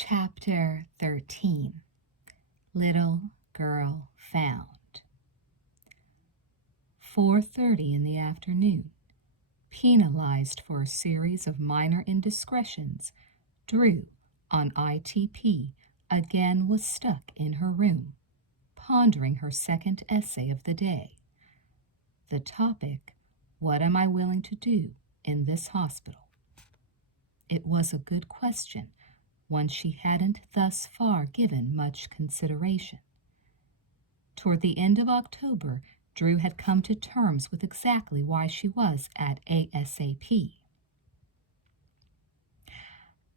Chapter 13. Little Girl Found. 4:30 in the afternoon. Penalized for a series of minor indiscretions, Drew, on ITP, again was stuck in her room, pondering her second essay of the day. The topic, what am I willing to do in this hospital? It was a good question, one she hadn't thus far given much consideration. Toward the end of October, Drew had come to terms with exactly why she was at ASAP.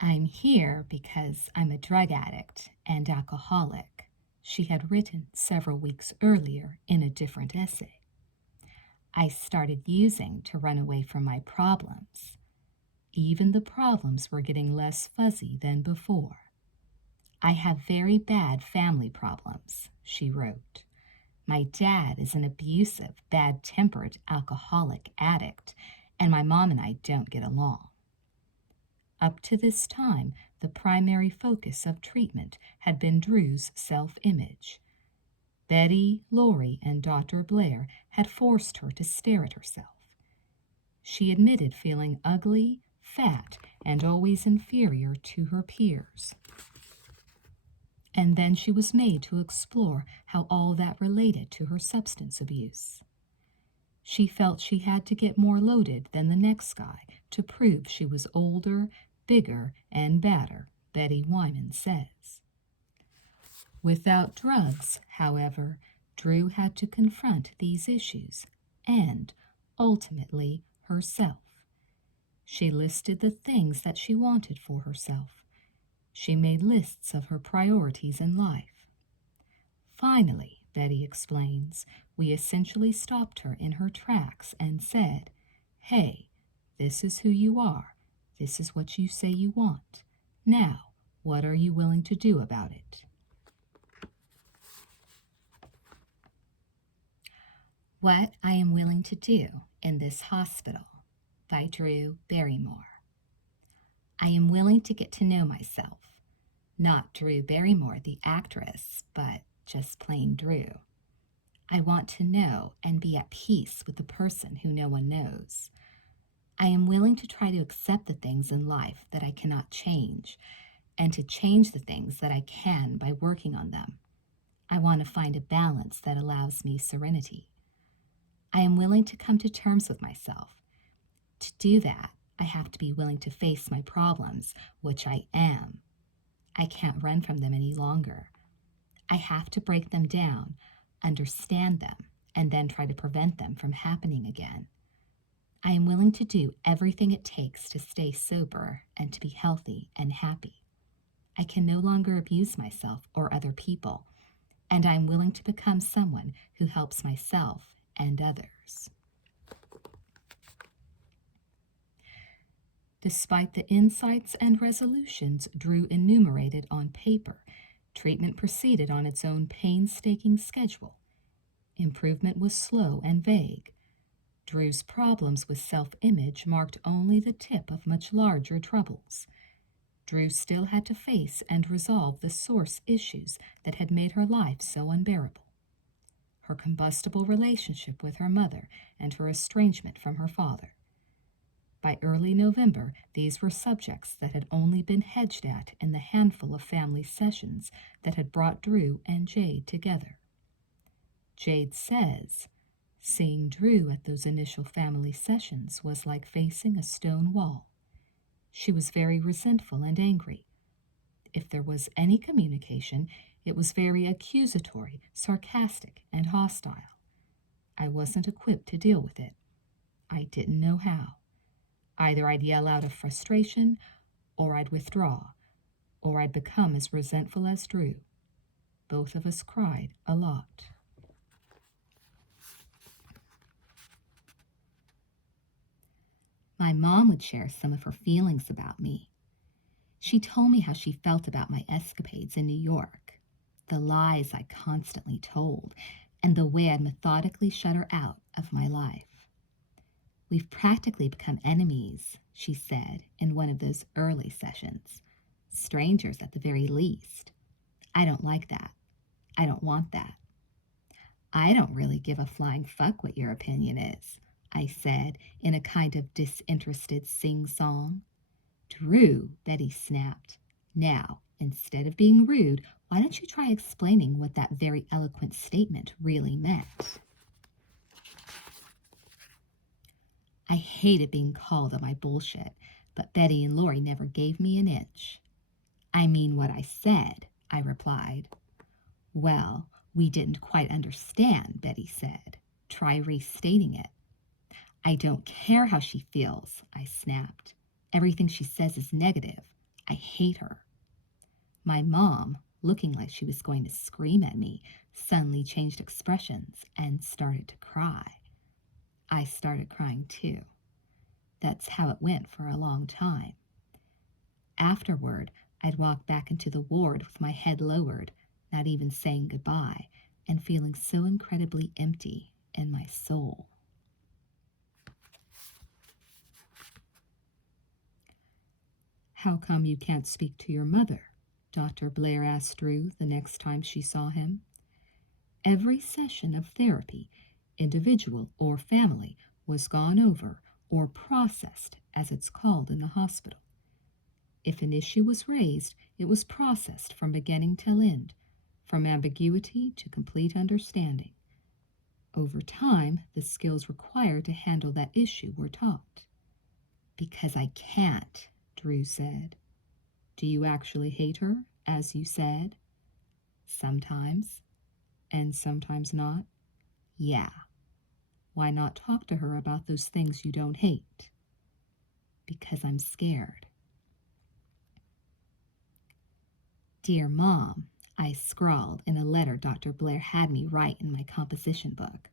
I'm here because I'm a drug addict and alcoholic, she had written several weeks earlier in a different essay. I started using to run away from my problems. Even the problems were getting less fuzzy than before. I have very bad family problems, she wrote. My dad is an abusive, bad-tempered, alcoholic addict, and my mom and I don't get along. Up to this time, the primary focus of treatment had been Drew's self-image. Betty, Lori, and Dr. Blair had forced her to stare at herself. She admitted feeling ugly, fat, and always inferior to her peers. And then she was made to explore how all that related to her substance abuse. She felt she had to get more loaded than the next guy to prove she was older, bigger, and badder, Betty Wyman says. Without drugs, however, Drew had to confront these issues and, ultimately, herself. She listed the things that she wanted for herself. She made lists of her priorities in life. Finally, Betty explains, we essentially stopped her in her tracks and said, hey, this is who you are. This is what you say you want. Now, what are you willing to do about it? What I Am Willing to Do in This Hospital by Drew Barrymore. I am willing to get to know myself. Not Drew Barrymore, the actress, but just plain Drew. I want to know and be at peace with the person who no one knows. I am willing to try to accept the things in life that I cannot change, and to change the things that I can by working on them. I want to find a balance that allows me serenity. I am willing to come to terms with myself. To do that, I have to be willing to face my problems, which I am. I can't run from them any longer. I have to break them down, understand them, and then try to prevent them from happening again. I am willing to do everything it takes to stay sober and to be healthy and happy. I can no longer abuse myself or other people, and I am willing to become someone who helps myself and others. Despite the insights and resolutions Drew enumerated on paper, treatment proceeded on its own painstaking schedule. Improvement was slow and vague. Drew's problems with self-image marked only the tip of much larger troubles. Drew still had to face and resolve the source issues that had made her life so unbearable. Her combustible relationship with her mother and her estrangement from her father. By early November, these were subjects that had only been hedged at in the handful of family sessions that had brought Drew and Jade together. Jade says, seeing Drew at those initial family sessions was like facing a stone wall. She was very resentful and angry. If there was any communication, it was very accusatory, sarcastic, and hostile. I wasn't equipped to deal with it. I didn't know how. Either I'd yell out of frustration, or I'd withdraw, or I'd become as resentful as Drew. Both of us cried a lot. My mom would share some of her feelings about me. She told me how she felt about my escapades in New York, the lies I constantly told, and the way I'd methodically shut her out of my life. We've practically become enemies, she said in one of those early sessions. Strangers at the very least. I don't like that. I don't want that. I don't really give a flying fuck what your opinion is, I said in a kind of disinterested sing-song. Drew, Betty snapped. Now, instead of being rude, why don't you try explaining what that very eloquent statement really meant? I hated being called on my bullshit, but Betty and Laurie never gave me an inch. I mean what I said, I replied. Well, we didn't quite understand, Betty said. Try restating it. I don't care how she feels, I snapped. Everything she says is negative. I hate her. My mom, looking like she was going to scream at me, suddenly changed expressions and started to cry. I started crying too. That's how it went for a long time. Afterward, I'd walk back into the ward with my head lowered, not even saying goodbye, and feeling so incredibly empty in my soul. How come you can't speak to your mother? Dr. Blair asked Drew the next time she saw him. Every session of therapy, individual or family, was gone over or processed, as it's called in the hospital. If an issue was raised, it was processed from beginning till end, from ambiguity to complete understanding. Over time, the skills required to handle that issue were taught. Because I can't, Drew said. Do you actually hate her, as you said? Sometimes. And sometimes not? Yeah. Why not talk to her about those things you don't hate? Because I'm scared. Dear Mom, I scrawled in a letter Dr. Blair had me write in my composition book.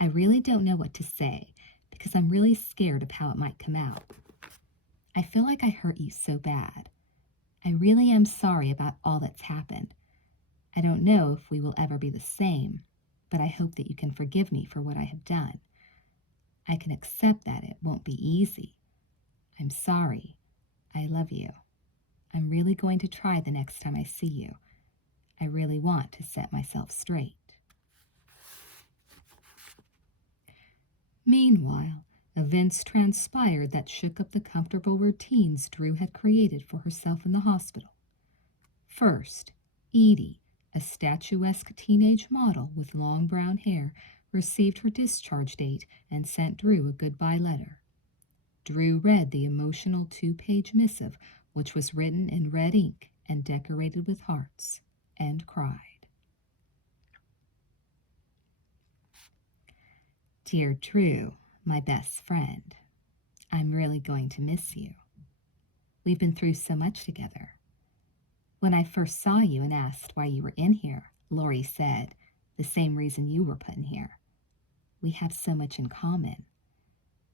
I really don't know what to say because I'm really scared of how it might come out. I feel like I hurt you so bad. I really am sorry about all that's happened. I don't know if we will ever be the same, but I hope that you can forgive me for what I have done. I can accept that it won't be easy. I'm sorry. I love you. I'm really going to try the next time I see you. I really want to set myself straight. Meanwhile, events transpired that shook up the comfortable routines Drew had created for herself in the hospital. First, Edie, a statuesque teenage model with long brown hair, received her discharge date and sent Drew a goodbye letter. Drew read the emotional 2-page missive, which was written in red ink and decorated with hearts, and cried. Dear Drew, my best friend, I'm really going to miss you. We've been through so much together. When I first saw you and asked why you were in here, Laurie said, the same reason you were put in here. We have so much in common.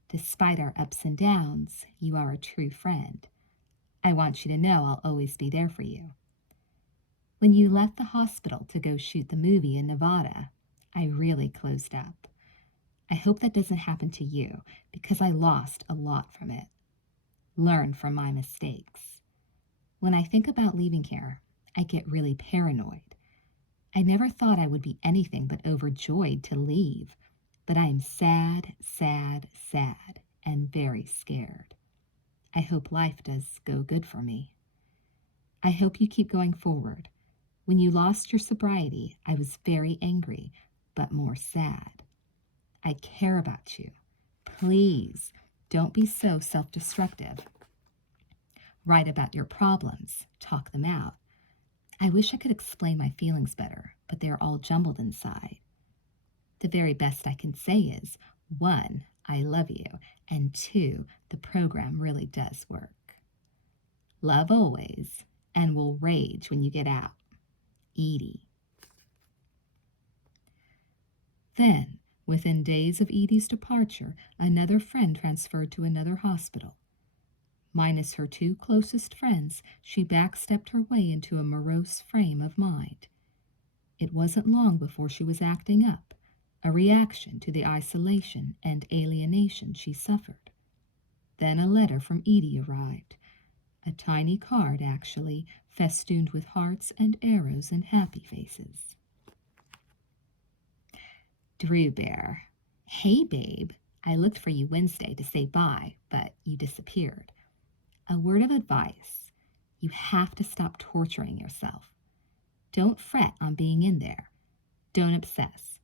Despite our ups and downs, you are a true friend. I want you to know I'll always be there for you. When you left the hospital to go shoot the movie in Nevada, I really closed up. I hope that doesn't happen to you because I lost a lot from it. Learn from my mistakes. When I think about leaving here, I get really paranoid. I never thought I would be anything but overjoyed to leave, but I am sad, sad, sad, and very scared. I hope life does go good for me. I hope you keep going forward. When you lost your sobriety, I was very angry, but more sad. I care about you. Please, don't be so self-destructive. Write about your problems. Talk them out. I wish I could explain my feelings better, but they're all jumbled inside. The very best I can say is, 1, I love you, and 2, the program really does work. Love always, and will rage when you get out. Edie. Then, within days of Edie's departure, another friend transferred to another hospital. Minus her 2 closest friends, she backstepped her way into a morose frame of mind. It wasn't long before she was acting up, a reaction to the isolation and alienation she suffered. Then a letter from Edie arrived. A tiny card, actually, festooned with hearts and arrows and happy faces. Drew Bear. Hey, babe. I looked for you Wednesday to say bye, but you disappeared. A word of advice. You have to stop torturing yourself. Don't fret on being in there. Don't obsess.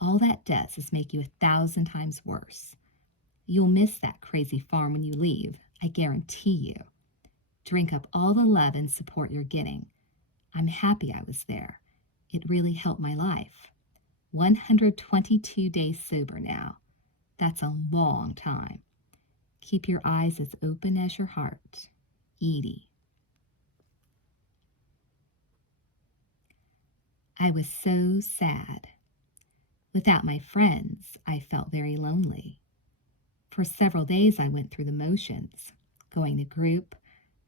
All that does is make you 1,000 times worse. You'll miss that crazy farm when you leave, I guarantee you. Drink up all the love and support you're getting. I'm happy I was there. It really helped my life. 122 days sober now. That's a long time. Keep your eyes as open as your heart. Edie. I was so sad. Without my friends, I felt very lonely. For several days, I went through the motions, going to group,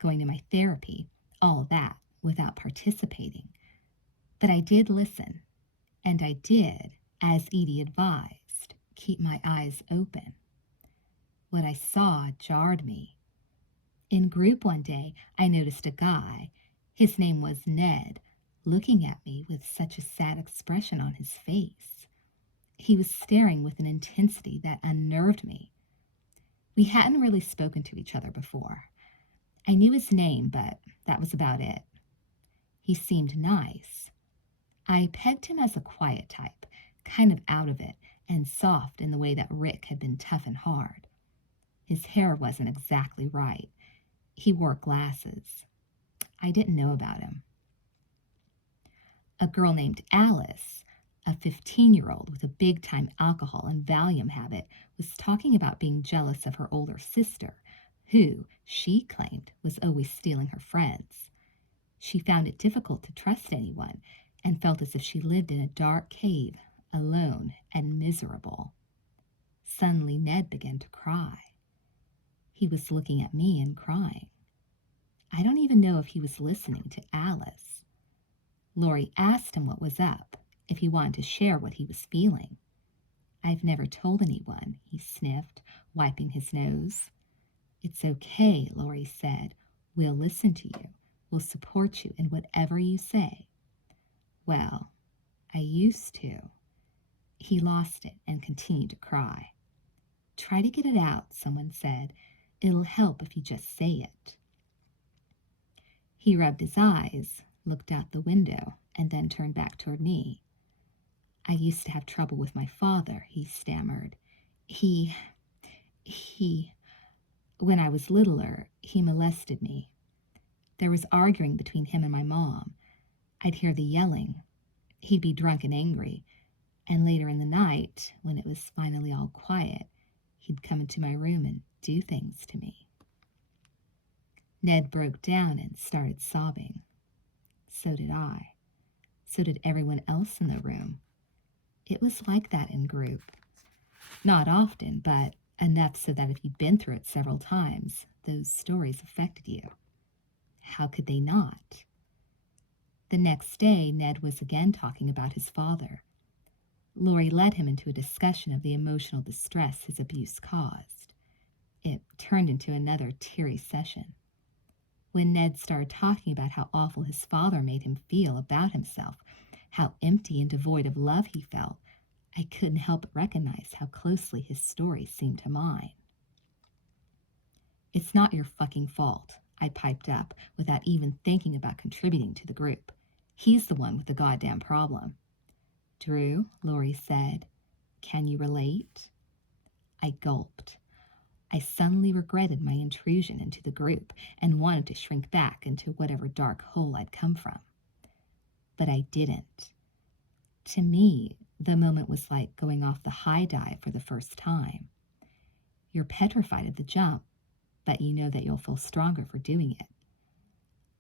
going to my therapy, all that, without participating. But I did listen, and I did, as Edie advised, keep my eyes open. What I saw jarred me. In group one day, I noticed a guy, his name was Ned, looking at me with such a sad expression on his face. He was staring with an intensity that unnerved me. We hadn't really spoken to each other before. I knew his name, but that was about it. He seemed nice. I pegged him as a quiet type, kind of out of it, and soft in the way that Rick had been tough and hard. His hair wasn't exactly right. He wore glasses. I didn't know about him. A girl named Alice, a 15-year-old with a big-time alcohol and Valium habit, was talking about being jealous of her older sister, who, she claimed, was always stealing her friends. She found it difficult to trust anyone and felt as if she lived in a dark cave, alone and miserable. Suddenly, Ned began to cry. He was looking at me and crying. I don't even know if he was listening to Alice. Laurie asked him what was up, if he wanted to share what he was feeling. I've never told anyone, he sniffed, wiping his nose. It's okay, Laurie said. We'll listen to you. We'll support you in whatever you say. Well, I used to. He lost it and continued to cry. Try to get it out, someone said. It'll help if you just say it. He rubbed his eyes, looked out the window, and then turned back toward me. I used to have trouble with my father, he stammered. When I was littler, he molested me. There was arguing between him and my mom. I'd hear the yelling. He'd be drunk and angry. And later in the night, when it was finally all quiet, he'd come into my room and do things to me. Ned broke down and started sobbing. So did I. So did everyone else in the room. It was like that in group. Not often, but enough so that if you'd been through it several times, those stories affected you. How could they not? The next day, Ned was again talking about his father. Laurie led him into a discussion of the emotional distress his abuse caused. It turned into another teary session. When Ned started talking about how awful his father made him feel about himself, how empty and devoid of love he felt, I couldn't help but recognize how closely his story seemed to mine. It's not your fucking fault, I piped up, without even thinking about contributing to the group. He's the one with the goddamn problem. Drew, Laurie said, can you relate? I gulped. I suddenly regretted my intrusion into the group and wanted to shrink back into whatever dark hole I'd come from. But I didn't. To me, the moment was like going off the high dive for the first time. You're petrified at the jump, but you know that you'll feel stronger for doing it.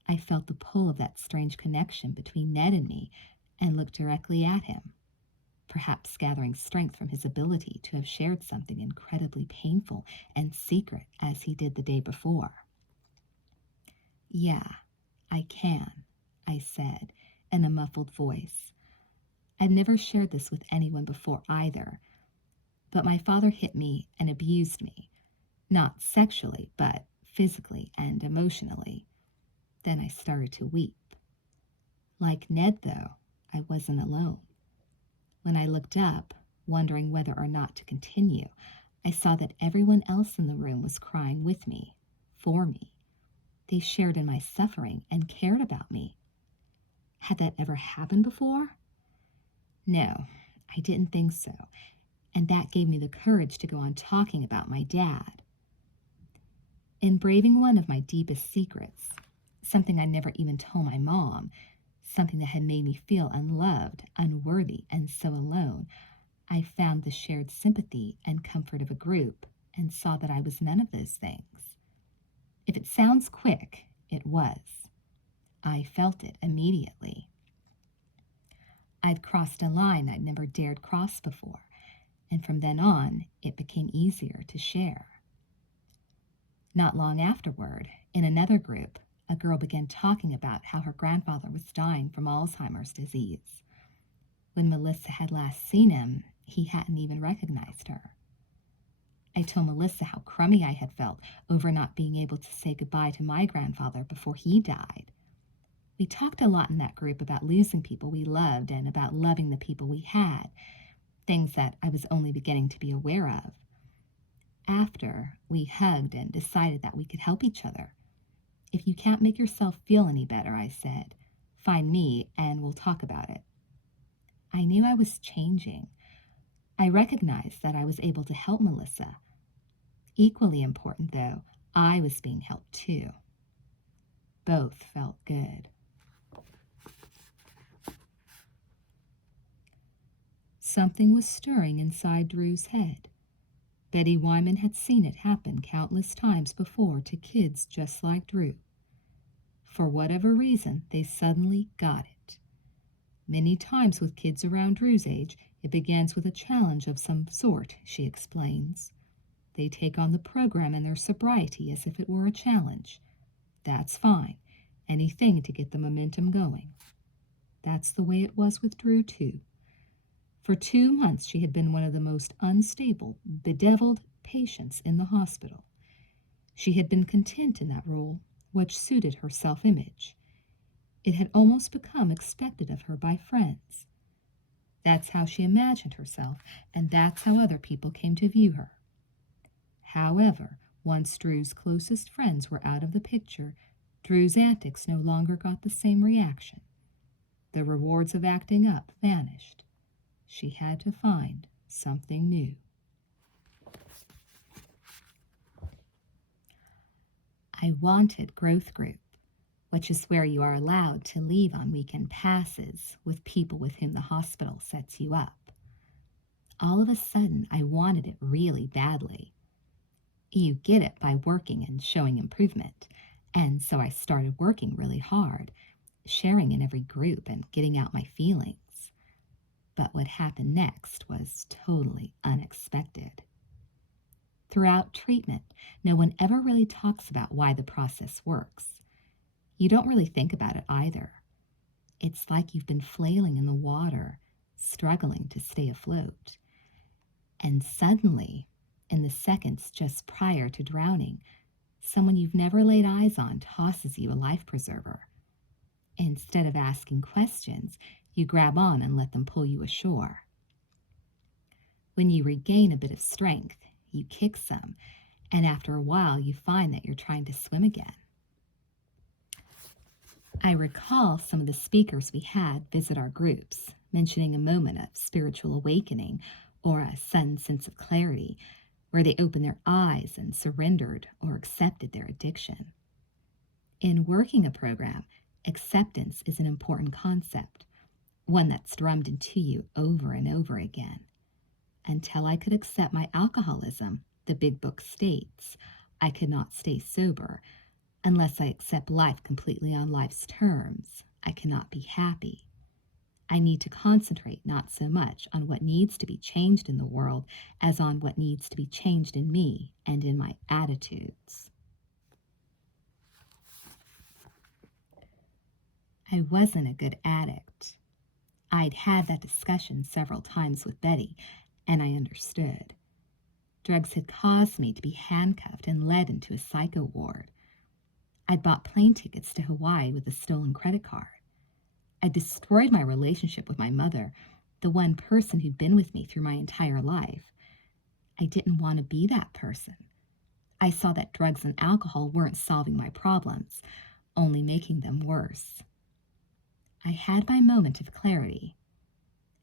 I felt the pull of that strange connection between Ned and me and looked directly at him, perhaps gathering strength from his ability to have shared something incredibly painful and secret as he did the day before. Yeah, I can, I said in a muffled voice. I've never shared this with anyone before either, but my father hit me and abused me, not sexually, but physically and emotionally. Then I started to weep. Like Ned, though, I wasn't alone. When I looked up, wondering whether or not to continue, I saw that everyone else in the room was crying with me, for me. They shared in my suffering and cared about me. Had that ever happened before? No, I didn't think so, and that gave me the courage to go on talking about my dad. In braving one of my deepest secrets, something I never even told my mom, something that had made me feel unloved, unworthy, and so alone, I found the shared sympathy and comfort of a group and saw that I was none of those things. If it sounds quick, it was. I felt it immediately. I'd crossed a line I'd never dared cross before, and from then on, it became easier to share. Not long afterward, in another group, a girl began talking about how her grandfather was dying from Alzheimer's disease. When Melissa had last seen him, he hadn't even recognized her. I told Melissa how crummy I had felt over not being able to say goodbye to my grandfather before he died. We talked a lot in that group about losing people we loved and about loving the people we had, things that I was only beginning to be aware of. After, we hugged and decided that we could help each other. If you can't make yourself feel any better, I said, find me and we'll talk about it. I knew I was changing. I recognized that I was able to help Melissa. Equally important, though, I was being helped too. Both felt good. Something was stirring inside Drew's head. Betty Wyman had seen it happen countless times before to kids just like Drew. For whatever reason, they suddenly got it. Many times with kids around Drew's age, it begins with a challenge of some sort, she explains. They take on the program and their sobriety as if it were a challenge. That's fine. Anything to get the momentum going. That's the way it was with Drew, too. For 2 months, she had been one of the most unstable, bedeviled patients in the hospital. She had been content in that role, which suited her self-image. It had almost become expected of her by friends. That's how she imagined herself, and that's how other people came to view her. However, once Drew's closest friends were out of the picture, Drew's antics no longer got the same reaction. The rewards of acting up vanished. She had to find something new. I wanted growth group, which is where you are allowed to leave on weekend passes with people with whom the hospital sets you up. All of a sudden, I wanted it really badly. You get it by working and showing improvement, and so I started working really hard, sharing in every group and getting out my feelings. But what happened next was totally unexpected. Throughout treatment, no one ever really talks about why the process works. You don't really think about it either. It's like you've been flailing in the water, struggling to stay afloat. And suddenly, in the seconds just prior to drowning, someone you've never laid eyes on tosses you a life preserver. Instead of asking questions, you grab on and let them pull you ashore. When you regain a bit of strength, you kick some, and after a while you find that you're trying to swim again. I recall some of the speakers we had visit our groups, mentioning a moment of spiritual awakening or a sudden sense of clarity, where they opened their eyes and surrendered or accepted their addiction. In working a program, acceptance is an important concept, one that's drummed into you over and over again. Until I could accept my alcoholism, the big book states, I could not stay sober. Unless I accept life completely on life's terms, I cannot be happy. I need to concentrate not so much on what needs to be changed in the world as on what needs to be changed in me and in my attitudes. I wasn't a good addict. I'd had that discussion several times with Betty, and I understood. Drugs had caused me to be handcuffed and led into a psycho ward. I'd bought plane tickets to Hawaii with a stolen credit card. I destroyed my relationship with my mother, the one person who'd been with me through my entire life. I didn't want to be that person. I saw that drugs and alcohol weren't solving my problems, only making them worse. I had my moment of clarity.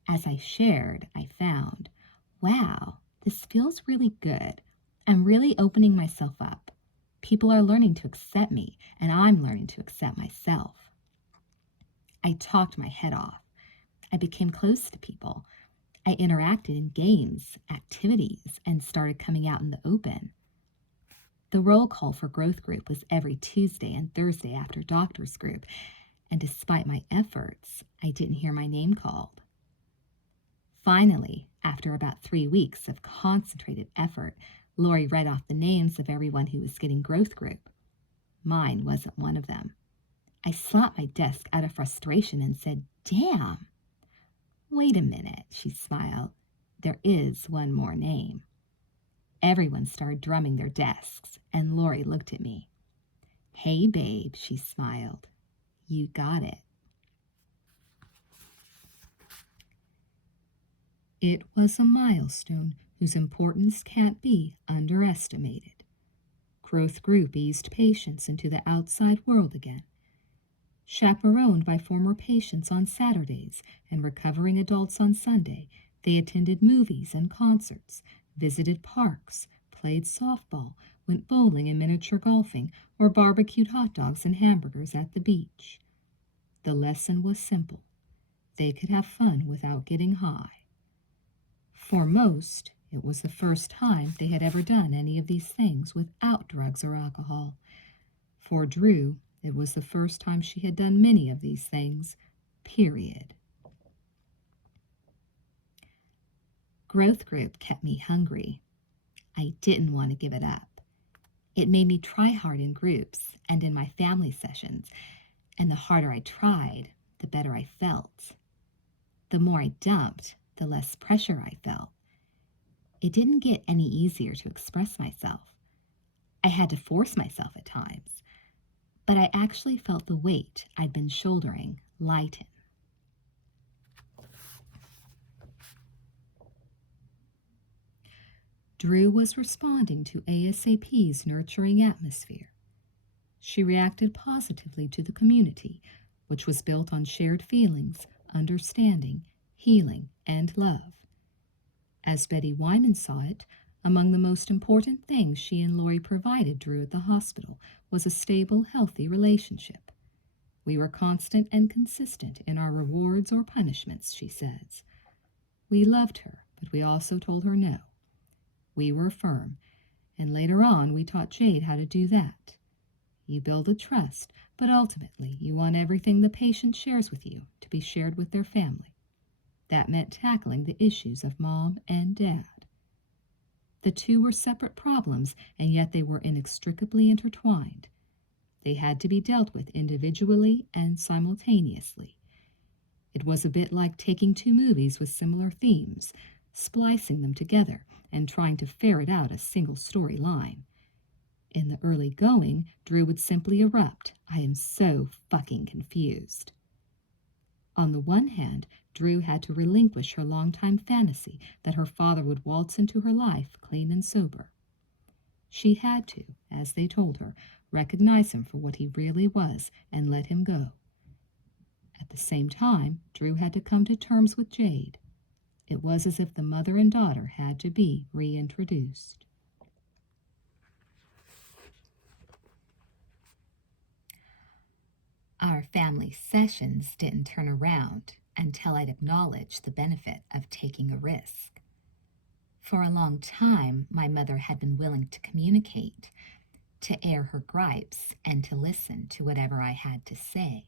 As I shared, I found, wow, this feels really good. I'm really opening myself up. People are learning to accept me, and I'm learning to accept myself. I talked my head off. I became close to people. I interacted in games, activities, and started coming out in the open. The roll call for growth group was every Tuesday and Thursday after doctor's group, and despite my efforts, I didn't hear my name called. Finally, after about 3 weeks of concentrated effort, Lori read off the names of everyone who was getting growth group. Mine wasn't one of them. I slapped my desk out of frustration and said, "Damn." "Wait a minute," she smiled. "There is one more name." Everyone started drumming their desks, and Lori looked at me. "Hey, babe," she smiled. "You got it." It was a milestone whose importance can't be underestimated. Growth group eased patients into the outside world again. Chaperoned by former patients on Saturdays and recovering adults on Sunday, they attended movies and concerts, visited parks, played softball, went bowling and miniature golfing, or barbecued hot dogs and hamburgers at the beach. The lesson was simple. They could have fun without getting high. For most, it was the first time they had ever done any of these things without drugs or alcohol. For Drew, it was the first time she had done many of these things, period. Growth group kept me hungry. I didn't want to give it up. It made me try hard in groups and in my family sessions, and the harder I tried, the better I felt. The more I dumped, the less pressure I felt. It didn't get any easier to express myself. I had to force myself at times, but I actually felt the weight I'd been shouldering lighten. Drew was responding to ASAP's nurturing atmosphere. She reacted positively to the community, which was built on shared feelings, understanding, healing, and love. As Betty Wyman saw it, among the most important things she and Lori provided Drew at the hospital was a stable, healthy relationship. "We were constant and consistent in our rewards or punishments," she says. "We loved her, but we also told her no. We were firm, and later on we taught Jade how to do that. You build a trust, but ultimately you want everything the patient shares with you to be shared with their family. That meant tackling the issues of mom and dad. The two were separate problems, and yet they were inextricably intertwined. They had to be dealt with individually and simultaneously. It was a bit like taking two movies with similar themes, splicing them together, and trying to ferret out a single storyline. In the early going, Drew would simply erupt, 'I am so fucking confused.' On the one hand, Drew had to relinquish her longtime fantasy that her father would waltz into her life clean and sober. She had to, as they told her, recognize him for what he really was and let him go. At the same time, Drew had to come to terms with Jade. It was as if the mother and daughter had to be reintroduced. Our family sessions didn't turn around until I'd acknowledged the benefit of taking a risk. For a long time, my mother had been willing to communicate, to air her gripes, and to listen to whatever I had to say.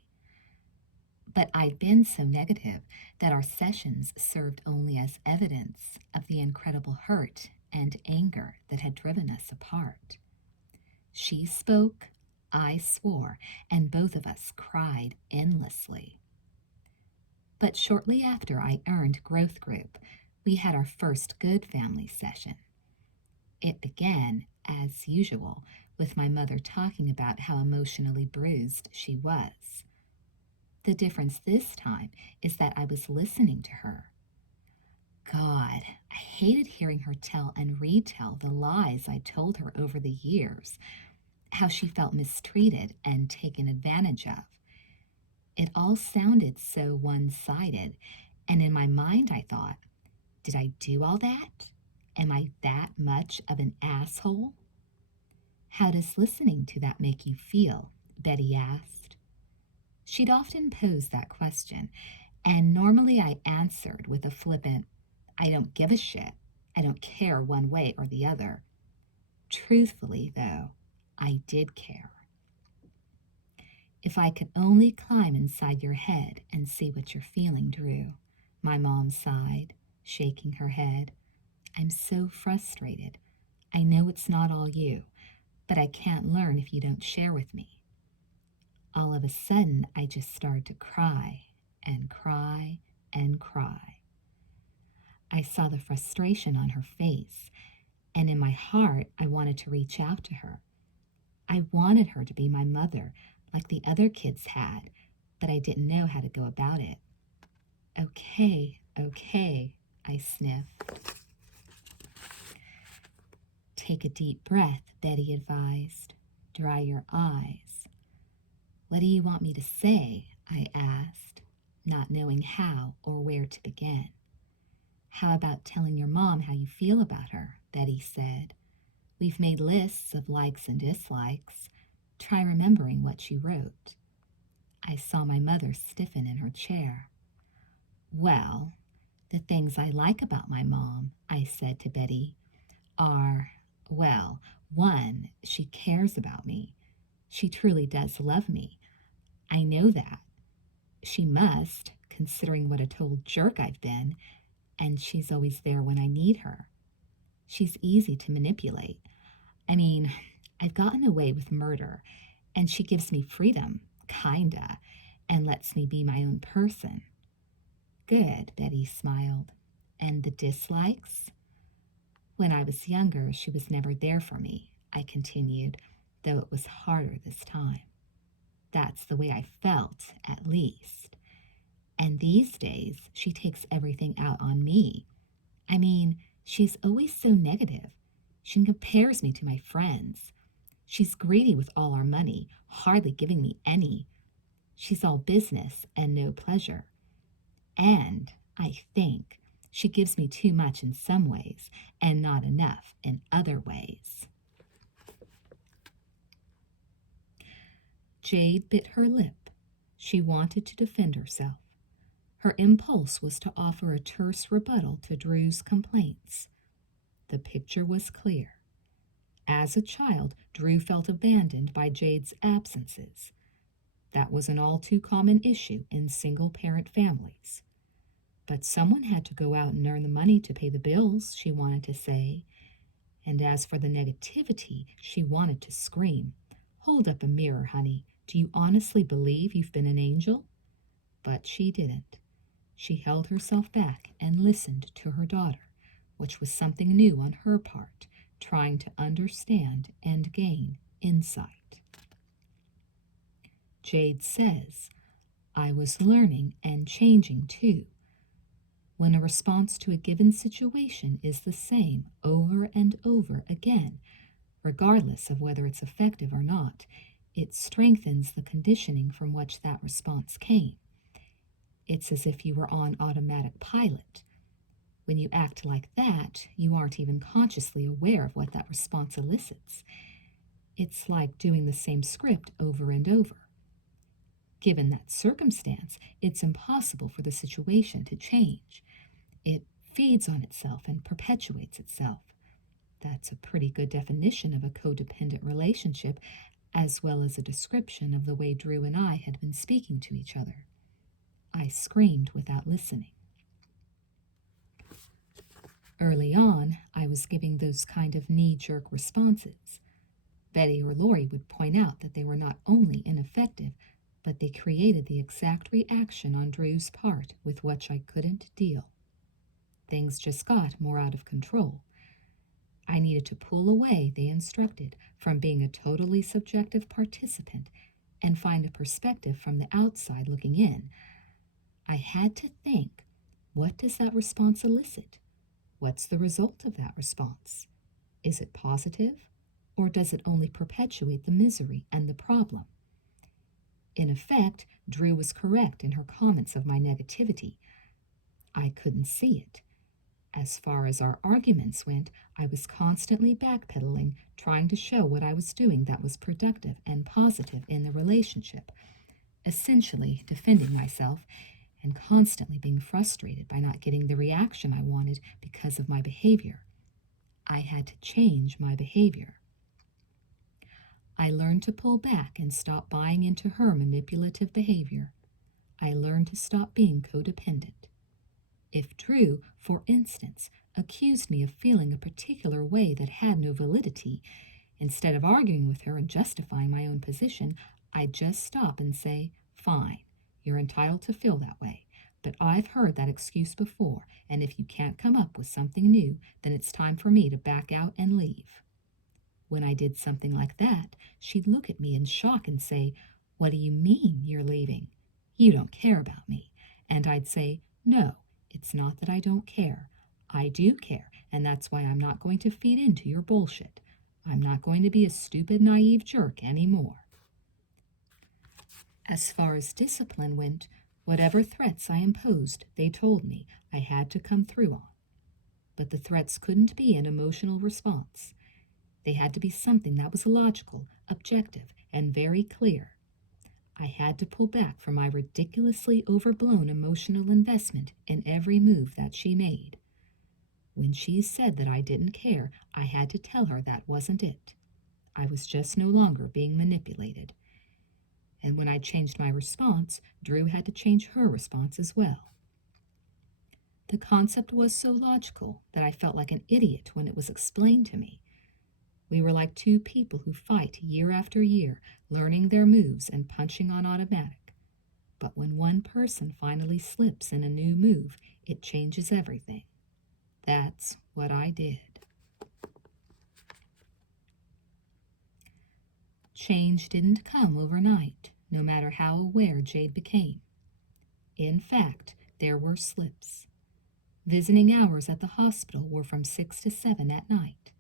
But I'd been so negative that our sessions served only as evidence of the incredible hurt and anger that had driven us apart. She spoke, I swore, and both of us cried endlessly. But shortly after I earned growth group, we had our first good family session. It began, as usual, with my mother talking about how emotionally bruised she was. The difference this time is that I was listening to her. God, I hated hearing her tell and retell the lies I told her over the years, how she felt mistreated and taken advantage of. It all sounded so one sided, and in my mind I thought, did I do all that? Am I that much of an asshole? How does listening to that make you feel? Betty asked. She'd often posed that question, and normally I answered with a flippant, I don't give a shit. I don't care one way or the other. Truthfully, though, I did care. If I could only climb inside your head and see what you're feeling, Drew, my mom sighed, shaking her head. I'm so frustrated. I know it's not all you, but I can't learn if you don't share with me. All of a sudden, I just started to cry and cry and cry. I saw the frustration on her face, and in my heart, I wanted to reach out to her. I wanted her to be my mother, like the other kids had, but I didn't know how to go about it. Okay, I sniffed. Take a deep breath, Betty advised. Dry your eyes. What do you want me to say? I asked, not knowing how or where to begin. How about telling your mom how you feel about her? Betty said. We've made lists of likes and dislikes. Try remembering what you wrote. I saw my mother stiffen in her chair. Well, the things I like about my mom, I said to Betty, are, well, one, she cares about me. She truly does love me. I know that. She must, considering what a total jerk I've been, and she's always there when I need her. She's easy to manipulate. I mean, I've gotten away with murder, and she gives me freedom, kinda, and lets me be my own person. Good, Betty smiled. And the dislikes? When I was younger, she was never there for me, I continued, though it was harder this time. That's the way I felt, at least. And these days, she takes everything out on me. I mean, she's always so negative. She compares me to my friends. She's greedy with all our money, hardly giving me any. She's all business and no pleasure. And, I think, she gives me too much in some ways and not enough in other ways. Jade bit her lip. She wanted to defend herself. Her impulse was to offer a terse rebuttal to Drew's complaints. The picture was clear. As a child, Drew felt abandoned by Jade's absences. That was an all too common issue in single-parent families. But someone had to go out and earn the money to pay the bills, she wanted to say. And as for the negativity, she wanted to scream. Hold up a mirror, honey. Do you honestly believe you've been an angel? But she didn't. She held herself back and listened to her daughter, which was something new on her part, trying to understand and gain insight. Jade says, I was learning and changing too. When a response to a given situation is the same over and over again, regardless of whether it's effective or not, it strengthens the conditioning from which that response came. It's as if you were on automatic pilot. When you act like that, you aren't even consciously aware of what that response elicits. It's like doing the same script over and over. Given that circumstance, it's impossible for the situation to change. It feeds on itself and perpetuates itself. That's a pretty good definition of a codependent relationship, as well as a description of the way Drew and I had been speaking to each other. I screamed without listening. Early on, I was giving those kind of knee-jerk responses. Betty or Lori would point out that they were not only ineffective, but they created the exact reaction on Drew's part with which I couldn't deal. Things just got more out of control. I needed to pull away, they instructed, from being a totally subjective participant and find a perspective from the outside looking in. I had to think, what does that response elicit? What's the result of that response? Is it positive, or does it only perpetuate the misery and the problem? In effect, Drew was correct in her comments of my negativity. I couldn't see it. As far as our arguments went, I was constantly backpedaling, trying to show what I was doing that was productive and positive in the relationship, essentially defending myself and constantly being frustrated by not getting the reaction I wanted because of my behavior. I had to change my behavior. I learned to pull back and stop buying into her manipulative behavior. I learned to stop being codependent. If Drew, for instance, accused me of feeling a particular way that had no validity, instead of arguing with her and justifying my own position, I'd just stop and say, "Fine, you're entitled to feel that way, but I've heard that excuse before, and if you can't come up with something new, then it's time for me to back out and leave." When I did something like that, she'd look at me in shock and say, "What do you mean you're leaving? You don't care about me." And I'd say, "No, it's not that I don't care. I do care, and that's why I'm not going to feed into your bullshit. I'm not going to be a stupid, naive jerk anymore." As far as discipline went, whatever threats I imposed, they told me I had to come through on. But the threats couldn't be an emotional response. They had to be something that was logical, objective, and very clear. I had to pull back from my ridiculously overblown emotional investment in every move that she made. When she said that I didn't care, I had to tell her that wasn't it. I was just no longer being manipulated. And when I changed my response, Drew had to change her response as well. The concept was so logical that I felt like an idiot when it was explained to me. We were like two people who fight year after year, learning their moves and punching on automatic. But when one person finally slips in a new move, it changes everything. That's what I did. Change didn't come overnight, no matter how aware Jade became. In fact, there were slips. Visiting hours at the hospital were from 6 to 7 at night.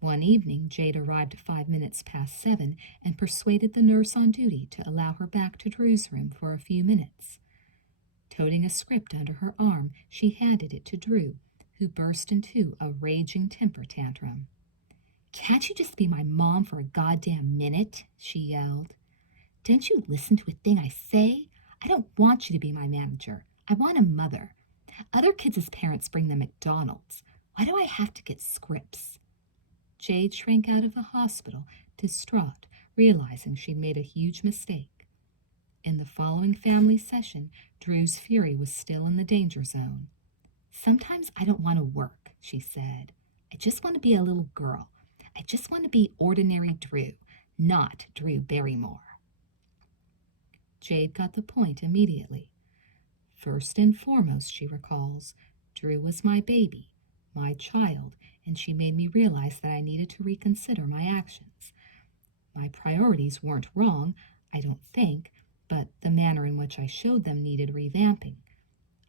One evening, Jade arrived 5 minutes past 7 and persuaded the nurse on duty to allow her back to Drew's room for a few minutes. Toting a script under her arm, she handed it to Drew, who burst into a raging temper tantrum. "Can't you just be my mom for a goddamn minute?" she yelled. "Don't you listen to a thing I say? I don't want you to be my manager. I want a mother. Other kids' parents bring them McDonald's. Why do I have to get scripts?" Jade shrank out of the hospital, distraught, realizing she'd made a huge mistake. In the following family session, Drew's fury was still in the danger zone. "Sometimes I don't want to work," she said. "I just want to be a little girl. I just want to be ordinary Drew, not Drew Barrymore." Jade got the point immediately. First and foremost, she recalls, Drew was my baby, my child, and she made me realize that I needed to reconsider my actions. My priorities weren't wrong, I don't think, but the manner in which I showed them needed revamping.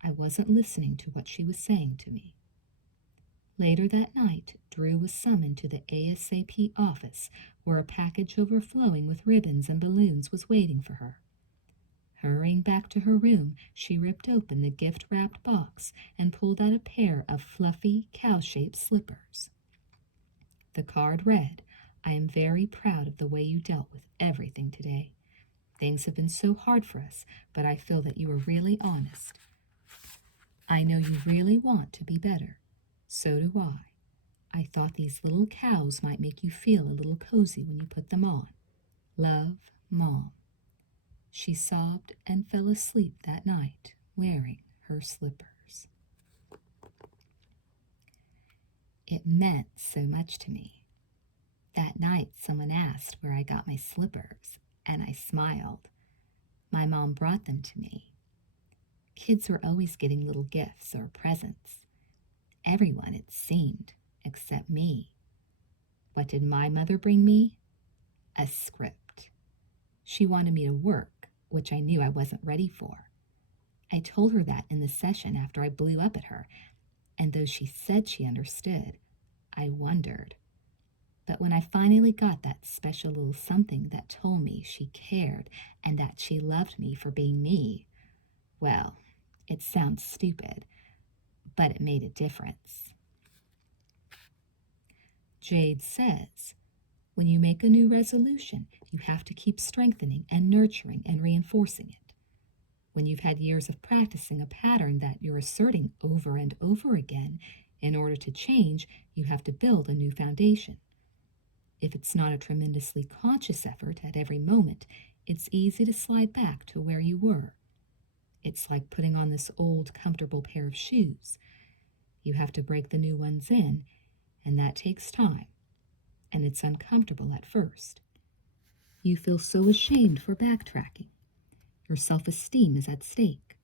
I wasn't listening to what she was saying to me. Later that night, Drew was summoned to the ASAP office, where a package overflowing with ribbons and balloons was waiting for her. Hurrying back to her room, she ripped open the gift-wrapped box and pulled out a pair of fluffy, cow-shaped slippers. The card read, "I am very proud of the way you dealt with everything today. Things have been so hard for us, but I feel that you were really honest. I know you really want to be better. So do I. I thought these little cows might make you feel a little cozy when you put them on. Love, Mom." She sobbed and fell asleep that night, wearing her slippers. It meant so much to me. That night, someone asked where I got my slippers, and I smiled. My mom brought them to me. Kids were always getting little gifts or presents. Everyone, it seemed, accept me. What did my mother bring me? A script. She wanted me to work, which I knew I wasn't ready for. I told her that in the session after I blew up at her, and though she said she understood, I wondered. But when I finally got that special little something that told me she cared and that she loved me for being me, well, it sounds stupid, but it made a difference. Jade says, when you make a new resolution, you have to keep strengthening and nurturing and reinforcing it. When you've had years of practicing a pattern that you're asserting over and over again, in order to change, you have to build a new foundation. If it's not a tremendously conscious effort at every moment, it's easy to slide back to where you were. It's like putting on this old, comfortable pair of shoes. You have to break the new ones in, and that takes time, and it's uncomfortable at first. You feel so ashamed for backtracking. Your self-esteem is at stake.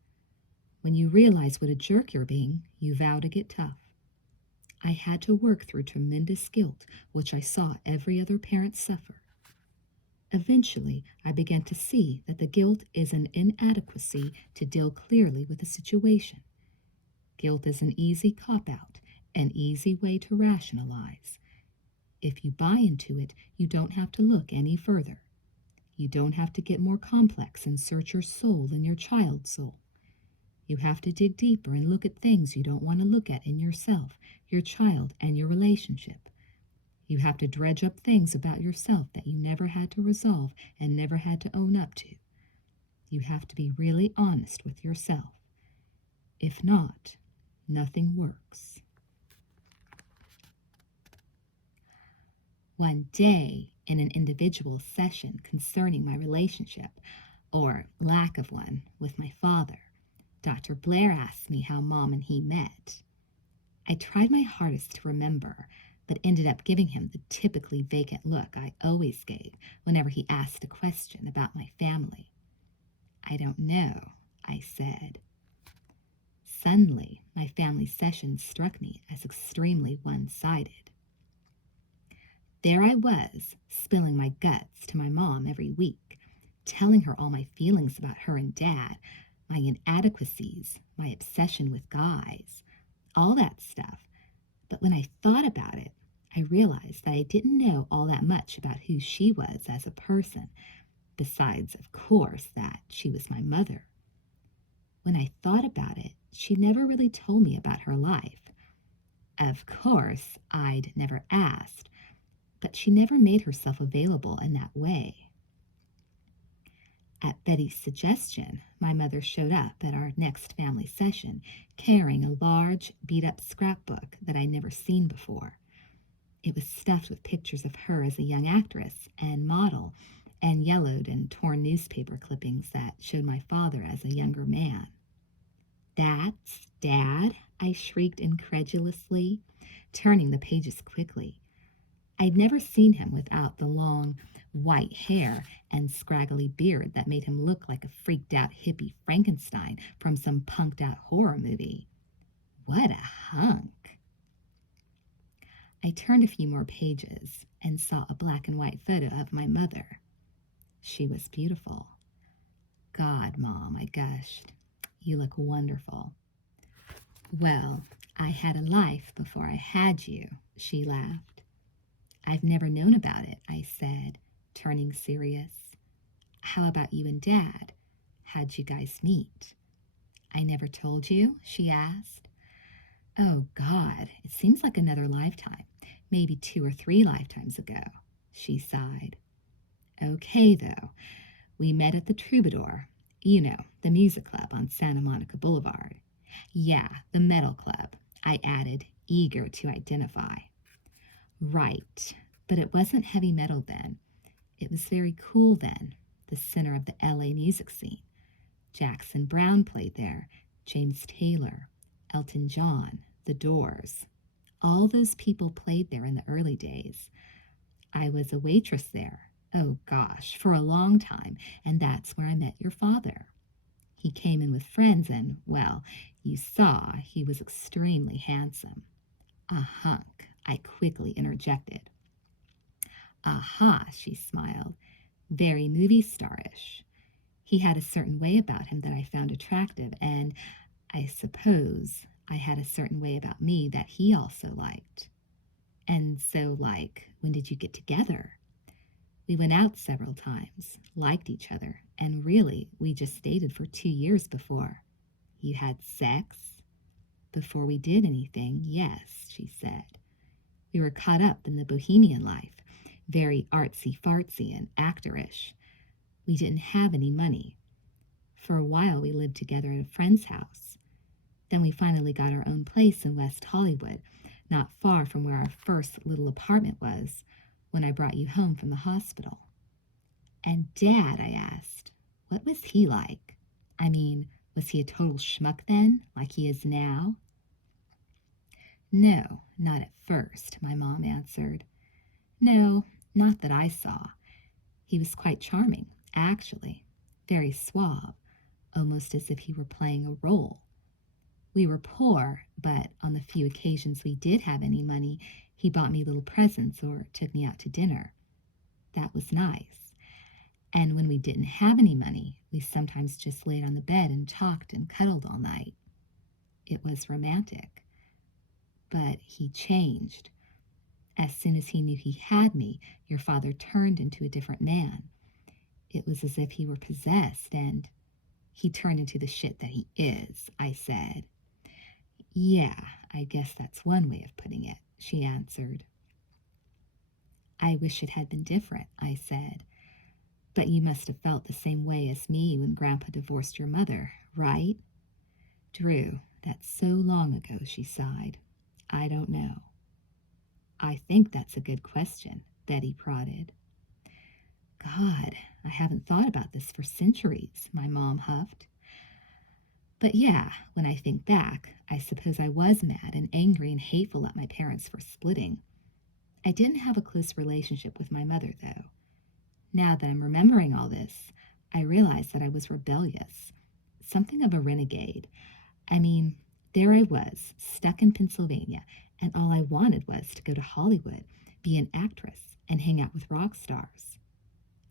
When you realize what a jerk you're being, you vow to get tough. I had to work through tremendous guilt, which I saw every other parent suffer. Eventually, I began to see that the guilt is an inadequacy to deal clearly with the situation. Guilt is an easy cop-out, an easy way to rationalize. If you buy into it, you don't have to look any further. You don't have to get more complex and search your soul in your child's soul. You have to dig deeper and look at things you don't want to look at in yourself, your child, and your relationship. You have to dredge up things about yourself that you never had to resolve and never had to own up to. You have to be really honest with yourself. If not, nothing works. One day, in an individual session concerning my relationship, or lack of one, with my father, Dr. Blair asked me how Mom and he met. I tried my hardest to remember, but ended up giving him the typically vacant look I always gave whenever he asked a question about my family. I don't know, I said. Suddenly, my family session struck me as extremely one-sided. There I was, spilling my guts to my mom every week, telling her all my feelings about her and Dad, my inadequacies, my obsession with guys, all that stuff. But when I thought about it, I realized that I didn't know all that much about who she was as a person, besides, of course, that she was my mother. When I thought about it, she never really told me about her life. Of course, I'd never asked, but she never made herself available in that way. At Betty's suggestion, my mother showed up at our next family session carrying a large, beat-up scrapbook that I'd never seen before. It was stuffed with pictures of her as a young actress and model, and yellowed and torn newspaper clippings that showed my father as a younger man. "That's Dad?" I shrieked incredulously, turning the pages quickly. I'd never seen him without the long, white hair and scraggly beard that made him look like a freaked-out hippie Frankenstein from some punked-out horror movie. What a hunk! I turned a few more pages and saw a black and white photo of my mother. She was beautiful. "God, Mom," I gushed, "you look wonderful." "Well, I had a life before I had you," she laughed. "I've never known about it," I said, turning serious. "How about you and Dad? How'd you guys meet?" "I never told you?" she asked. "Oh, God, it seems like another lifetime, maybe 2 or 3 lifetimes ago," she sighed. "Okay, though. We met at the Troubadour. You know, the music club on Santa Monica Boulevard." "Yeah, the metal club," I added, eager to identify. "Right, but it wasn't heavy metal then. It was very cool then, the center of the LA music scene. Jackson Browne played there, James Taylor, Elton John, The Doors. All those people played there in the early days. I was a waitress there, oh gosh, for a long time, and that's where I met your father. He came in with friends and, well, you saw he was extremely handsome." "A hunk," I quickly interjected. Aha, she smiled. Very movie starish. He had a certain way about him that I found attractive, and I suppose I had a certain way about me that he also liked. And so, when did you get together? We went out several times, liked each other, and really, we just dated for 2 years before. You had sex? Before we did anything, yes, she said. We were caught up in the bohemian life, very artsy-fartsy and actorish. We didn't have any money. For a while, we lived together at a friend's house. Then we finally got our own place in West Hollywood, not far from where our first little apartment was, when I brought you home from the hospital. And Dad, I asked, what was he like? I mean, was he a total schmuck then, like he is now? No, not at first, my mom answered. No, not that I saw. He was quite charming, actually, very suave, almost as if he were playing a role. We were poor, but on the few occasions we did have any money, he bought me little presents or took me out to dinner. That was nice. And when we didn't have any money, we sometimes just laid on the bed and talked and cuddled all night. It was romantic. But he changed. As soon as he knew he had me, your father turned into a different man. It was as if he were possessed, and he turned into the shit that he is, I said. Yeah, I guess that's one way of putting it, she answered. I wish it had been different, I said. But you must have felt the same way as me when Grandpa divorced your mother, right? Drew, that's so long ago, she sighed. I don't know. I think that's a good question, Betty prodded. God, I haven't thought about this for centuries, my mom huffed. But yeah, when I think back, I suppose I was mad and angry and hateful at my parents for splitting. I didn't have a close relationship with my mother, though. Now that I'm remembering all this, I realize that I was rebellious, something of a renegade. I mean, there I was, stuck in Pennsylvania, and all I wanted was to go to Hollywood, be an actress, and hang out with rock stars.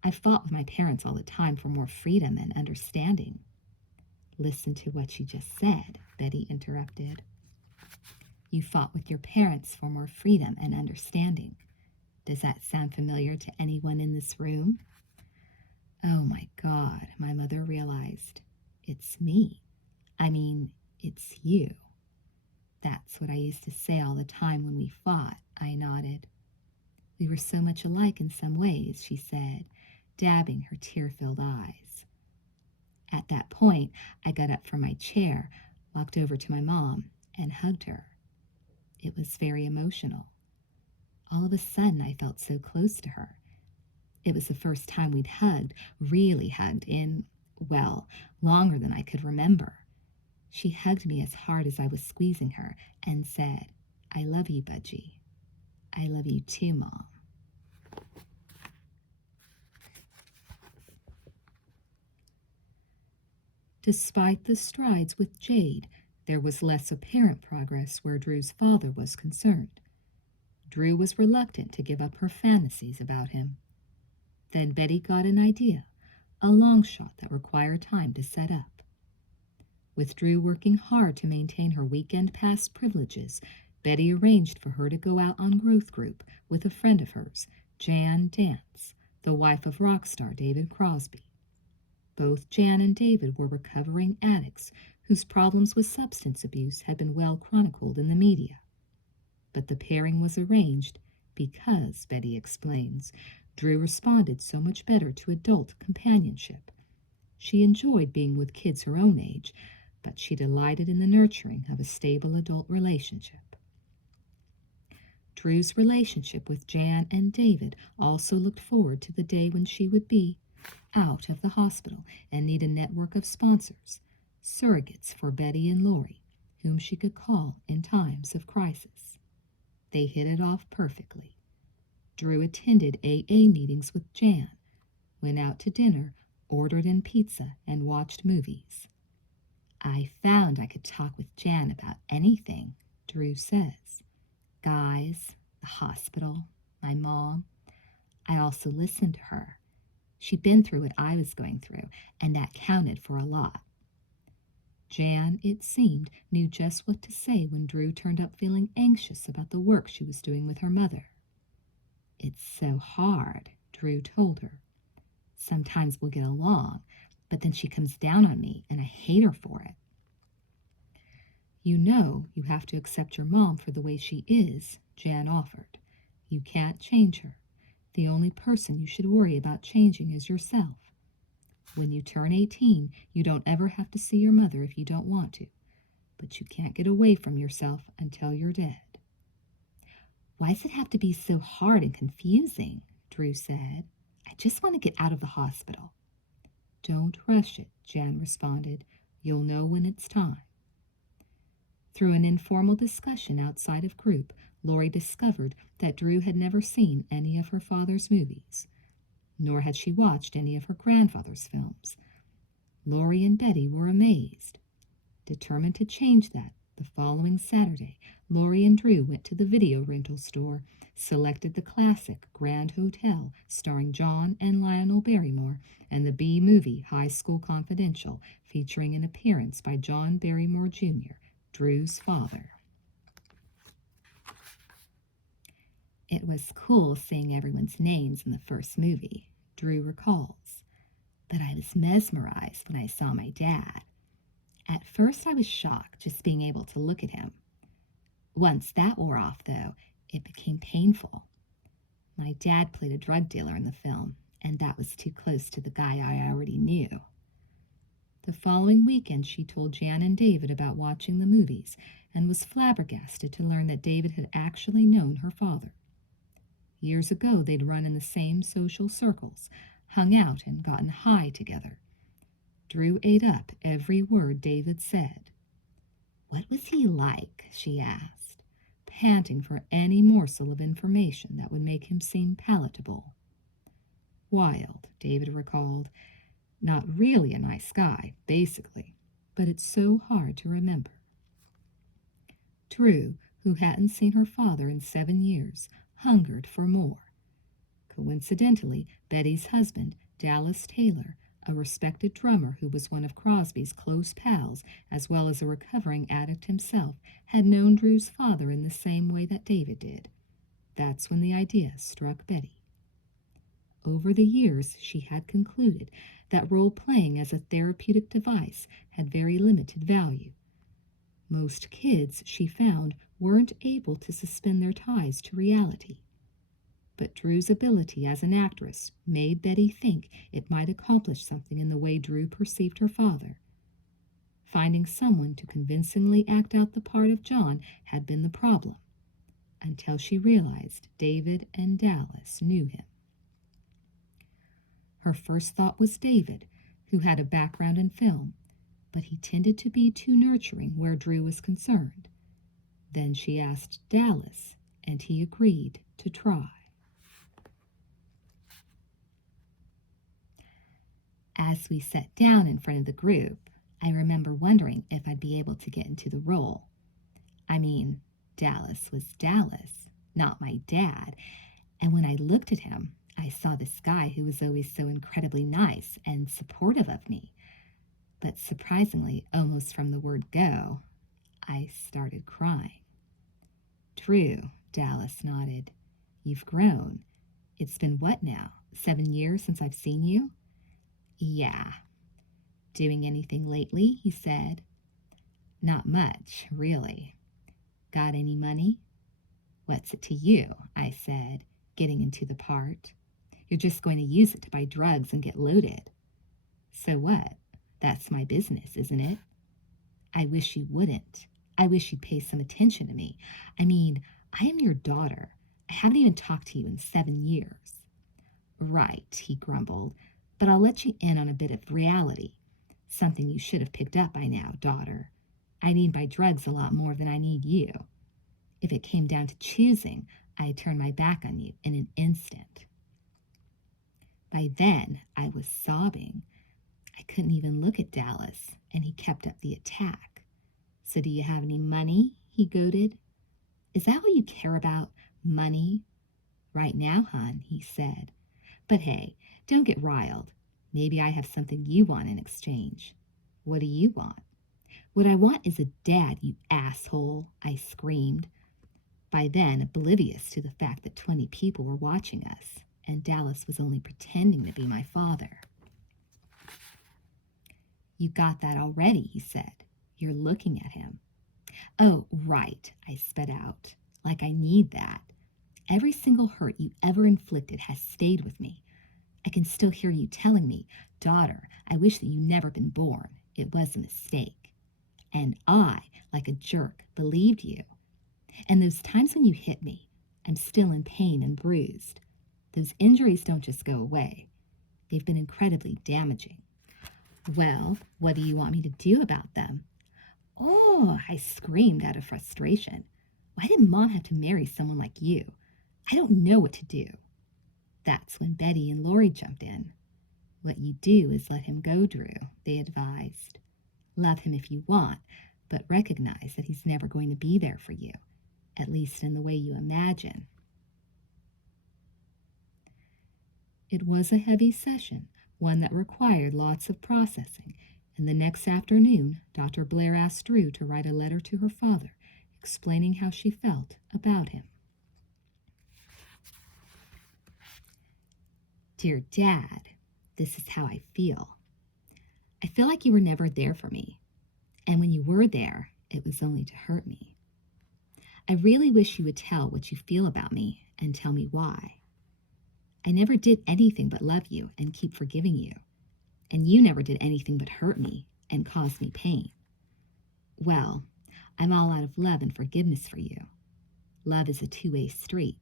I fought with my parents all the time for more freedom and understanding. Listen to what you just said, Betty interrupted. You fought with your parents for more freedom and understanding. Does that sound familiar to anyone in this room? Oh my God, my mother realized. It's me. I mean, it's you. That's what I used to say all the time when we fought, I nodded. We were so much alike in some ways, she said, dabbing her tear-filled eyes. At that point, I got up from my chair, walked over to my mom, and hugged her. It was very emotional. All of a sudden, I felt so close to her. It was the first time we'd hugged, really hugged, in, well, longer than I could remember. She hugged me as hard as I was squeezing her and said, I love you, Budgie. I love you too, Mom. Despite the strides with Jade, there was less apparent progress where Drew's father was concerned. Drew was reluctant to give up her fantasies about him. Then Betty got an idea, a long shot that required time to set up. With Drew working hard to maintain her weekend pass privileges, Betty arranged for her to go out on growth group with a friend of hers, Jan Dance, the wife of rock star David Crosby. Both Jan and David were recovering addicts whose problems with substance abuse had been well chronicled in the media. But the pairing was arranged because, Betty explains, Drew responded so much better to adult companionship. She enjoyed being with kids her own age, but she delighted in the nurturing of a stable adult relationship. Drew's relationship with Jan and David also looked forward to the day when she would be out of the hospital and need a network of sponsors, surrogates for Betty and Lori, whom she could call in times of crisis. They hit it off perfectly. Drew attended AA meetings with Jan, went out to dinner, ordered in pizza, and watched movies. I found I could talk with Jan about anything, Drew says. Guys, the hospital, my mom. I also listened to her. She'd been through what I was going through, and that counted for a lot. Jan, it seemed, knew just what to say when Drew turned up feeling anxious about the work she was doing with her mother. It's so hard, Drew told her. Sometimes we'll get along, but then she comes down on me, and I hate her for it. You know you have to accept your mom for the way she is, Jan offered. You can't change her. The only person you should worry about changing is yourself. When you turn 18, you don't ever have to see your mother if you don't want to, but you can't get away from yourself until you're dead. Why does it have to be so hard and confusing? Drew said. I just want to get out of the hospital. Don't rush it, Jan responded. You'll know when it's time. Through an informal discussion outside of group, Lori discovered that Drew had never seen any of her father's movies, nor had she watched any of her grandfather's films. Lori and Betty were amazed. Determined to change that, the following Saturday, Lori and Drew went to the video rental store, selected the classic Grand Hotel starring John and Lionel Barrymore, and the B movie High School Confidential featuring an appearance by John Barrymore Jr., Drew's father. It was cool seeing everyone's names in the first movie, Drew recalls, but I was mesmerized when I saw my dad. At first I was shocked just being able to look at him. Once that wore off, though, it became painful. My dad played a drug dealer in the film, and that was too close to the guy I already knew. The following weekend, she told Jan and David about watching the movies and was flabbergasted to learn that David had actually known her father. Years ago, they'd run in the same social circles, hung out and gotten high together. Drew ate up every word David said. What was he like? She asked, panting for any morsel of information that would make him seem palatable. Wild, David recalled. Not really a nice guy, basically, but it's so hard to remember. Drew, who hadn't seen her father in 7 years, hungered for more. Coincidentally, Betty's husband, Dallas Taylor, a respected drummer who was one of Crosby's close pals, as well as a recovering addict himself, had known Drew's father in the same way that David did. That's when the idea struck Betty. Over the years, she had concluded that role-playing as a therapeutic device had very limited value. Most kids, she found, weren't able to suspend their ties to reality. But Drew's ability as an actress made Betty think it might accomplish something in the way Drew perceived her father. Finding someone to convincingly act out the part of John had been the problem, until she realized David and Dallas knew him. Her first thought was David, who had a background in film, but he tended to be too nurturing where Drew was concerned. Then she asked Dallas, and he agreed to try. As we sat down in front of the group, I remember wondering if I'd be able to get into the role. I mean, Dallas was Dallas, not my dad, and when I looked at him, I saw this guy who was always so incredibly nice and supportive of me. But surprisingly, almost from the word go, I started crying. True, Dallas nodded. You've grown. It's been what now, 7 years since I've seen you? Yeah. Doing anything lately? He said. Not much, really. Got any money? What's it to you? I said, getting into the part. You're just going to use it to buy drugs and get loaded. So what? That's my business, isn't it? I wish you wouldn't. I wish you'd pay some attention to me. I mean, I am your daughter. I haven't even talked to you in 7 years. Right, he grumbled, but I'll let you in on a bit of reality. Something you should have picked up by now, daughter. I need my drugs a lot more than I need you. If it came down to choosing, I'd turn my back on you in an instant. By then, I was sobbing. I couldn't even look at Dallas, and he kept up the attack. So do you have any money? He goaded. Is that what you care about? Money? Right now, hon, he said. But hey, don't get riled. Maybe I have something you want in exchange. What do you want? What I want is a dad, you asshole, I screamed, by then oblivious to the fact that 20 people were watching us, and Dallas was only pretending to be my father. You got that already, he said. You're looking at him. Oh, right, I sped out. Like I need that. Every single hurt you ever inflicted has stayed with me. I can still hear you telling me, daughter, I wish that you never been born. It was a mistake. And I, like a jerk, believed you. And those times when you hit me, I'm still in pain and bruised. Those injuries don't just go away. They've been incredibly damaging. Well, what do you want me to do about them? Oh, I screamed out of frustration. Why did Mom have to marry someone like you? I don't know what to do. That's when Betty and Lori jumped in. What you do is let him go, Drew, they advised. Love him if you want, but recognize that he's never going to be there for you, at least in the way you imagine. It was a heavy session, one that required lots of processing, and the next afternoon, Dr. Blair asked Drew to write a letter to her father, explaining how she felt about him. Dear Dad, this is how I feel. I feel like you were never there for me, and when you were there, it was only to hurt me. I really wish you would tell what you feel about me and tell me why. I never did anything but love you and keep forgiving you, and you never did anything but hurt me and cause me pain. Well, I'm all out of love and forgiveness for you. Love is a two-way street,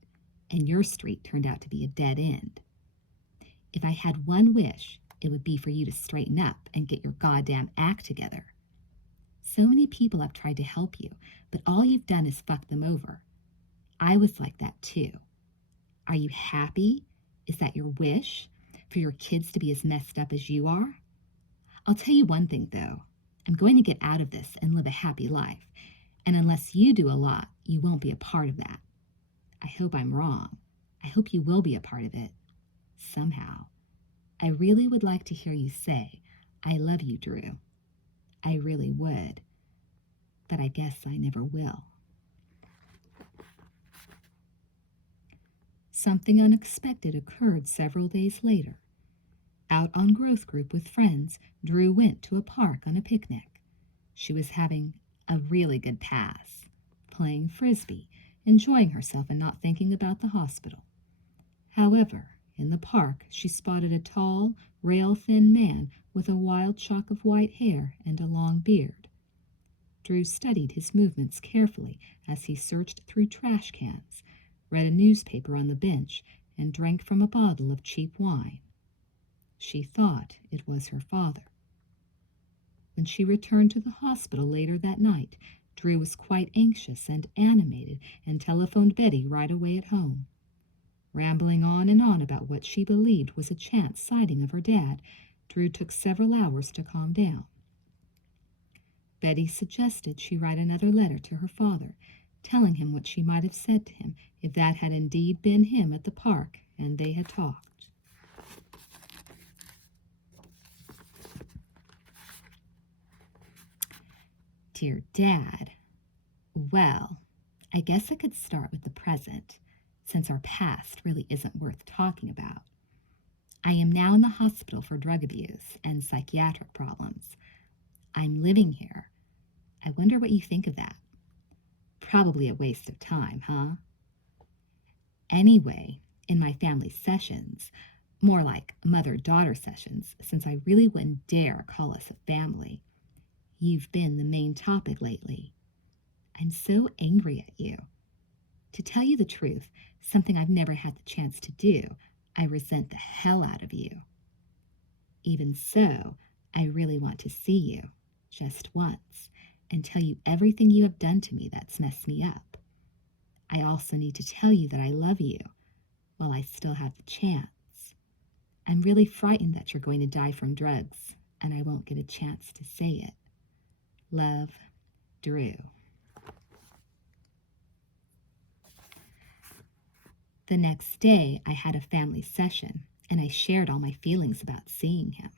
and your street turned out to be a dead end. If I had one wish, it would be for you to straighten up and get your goddamn act together. So many people have tried to help you, but all you've done is fuck them over. I was like that too. Are you happy? Is that your wish? For your kids to be as messed up as you are? I'll tell you one thing, though. I'm going to get out of this and live a happy life. And unless you do a lot, you won't be a part of that. I hope I'm wrong. I hope you will be a part of it. Somehow. I really would like to hear you say, I love you, Drew. I really would. But I guess I never will. Something unexpected occurred several days later. Out on growth group with friends, Drew went to a park on a picnic. She was having a really good pass, playing frisbee, enjoying herself and not thinking about the hospital. However, in the park, she spotted a tall, rail-thin man with a wild shock of white hair and a long beard. Drew studied his movements carefully as he searched through trash cans, read a newspaper on the bench, and drank from a bottle of cheap wine. She thought it was her father. When she returned to the hospital later that night, Drew was quite anxious and animated and telephoned Betty right away at home. Rambling on and on about what she believed was a chance sighting of her dad, Drew took several hours to calm down. Betty suggested she write another letter to her father, telling him what she might have said to him if that had indeed been him at the park and they had talked. Dear Dad, well, I guess I could start with the present, since our past really isn't worth talking about. I am now in the hospital for drug abuse and psychiatric problems. I'm living here. I wonder what you think of that. Probably a waste of time, huh? Anyway, in my family sessions, more like mother-daughter sessions, since I really wouldn't dare call us a family, you've been the main topic lately. I'm so angry at you. To tell you the truth, something I've never had the chance to do, I resent the hell out of you. Even so, I really want to see you, just once, and tell you everything you have done to me that's messed me up. I also need to tell you that I love you while I still have the chance. I'm really frightened that you're going to die from drugs, and I won't get a chance to say it. Love, Drew. The next day, I had a family session, and I shared all my feelings about seeing him.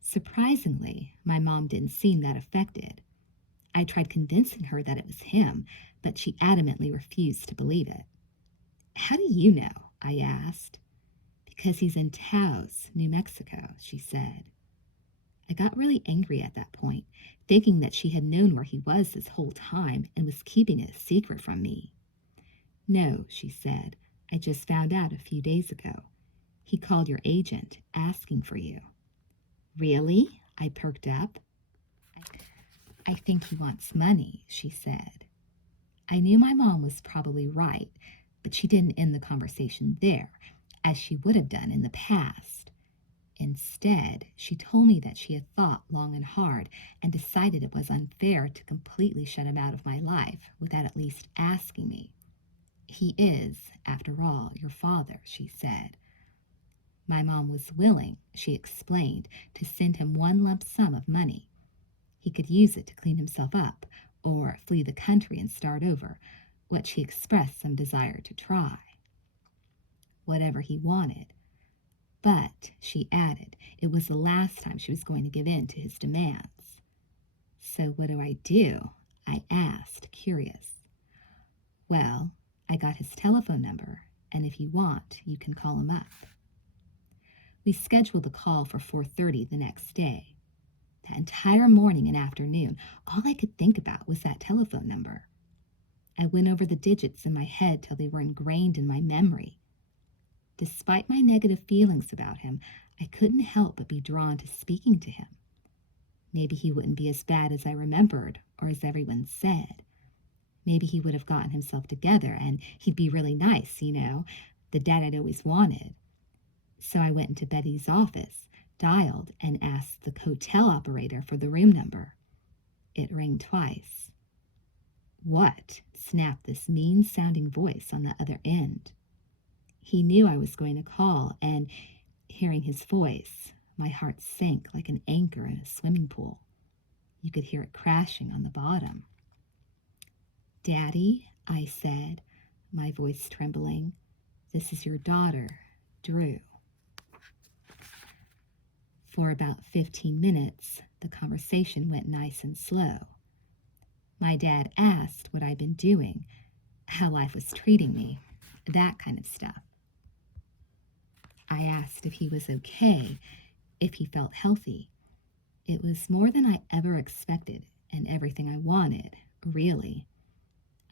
Surprisingly, my mom didn't seem that affected. I tried convincing her that it was him, but she adamantly refused to believe it. "How do you know?" I asked. "Because he's in Taos, New Mexico," she said. I got really angry at that point, thinking that she had known where he was this whole time and was keeping it a secret from me. "No," she said. "I just found out a few days ago. He called your agent asking for you." "Really?" I perked up. "I think he wants money," she said. I knew my mom was probably right, but she didn't end the conversation there, as she would have done in the past. Instead, she told me that she had thought long and hard and decided it was unfair to completely shut him out of my life without at least asking me. "He is, after all, your father," she said. My mom was willing, she explained, to send him one lump sum of money. He could use it to clean himself up or flee the country and start over, what she expressed some desire to try. Whatever he wanted. But, she added, it was the last time she was going to give in to his demands. "So what do I do?" I asked, curious. "Well, I got his telephone number, and if you want, you can call him up." We scheduled the call for 4:30 the next day. That entire morning and afternoon, all I could think about was that telephone number. I went over the digits in my head till they were ingrained in my memory. Despite my negative feelings about him, I couldn't help but be drawn to speaking to him. Maybe he wouldn't be as bad as I remembered, or as everyone said. Maybe he would have gotten himself together, and he'd be really nice, the dad I'd always wanted. So I went into Betty's office, dialed, and asked the hotel operator for the room number. It rang twice. "What?" snapped this mean-sounding voice on the other end. He knew I was going to call, and, hearing his voice, my heart sank like an anchor in a swimming pool. You could hear it crashing on the bottom. "Daddy," I said, my voice trembling, "this is your daughter, Drew." For about 15 minutes, the conversation went nice and slow. My dad asked what I'd been doing, how life was treating me, that kind of stuff. I asked if he was okay, if he felt healthy. It was more than I ever expected and everything I wanted, really.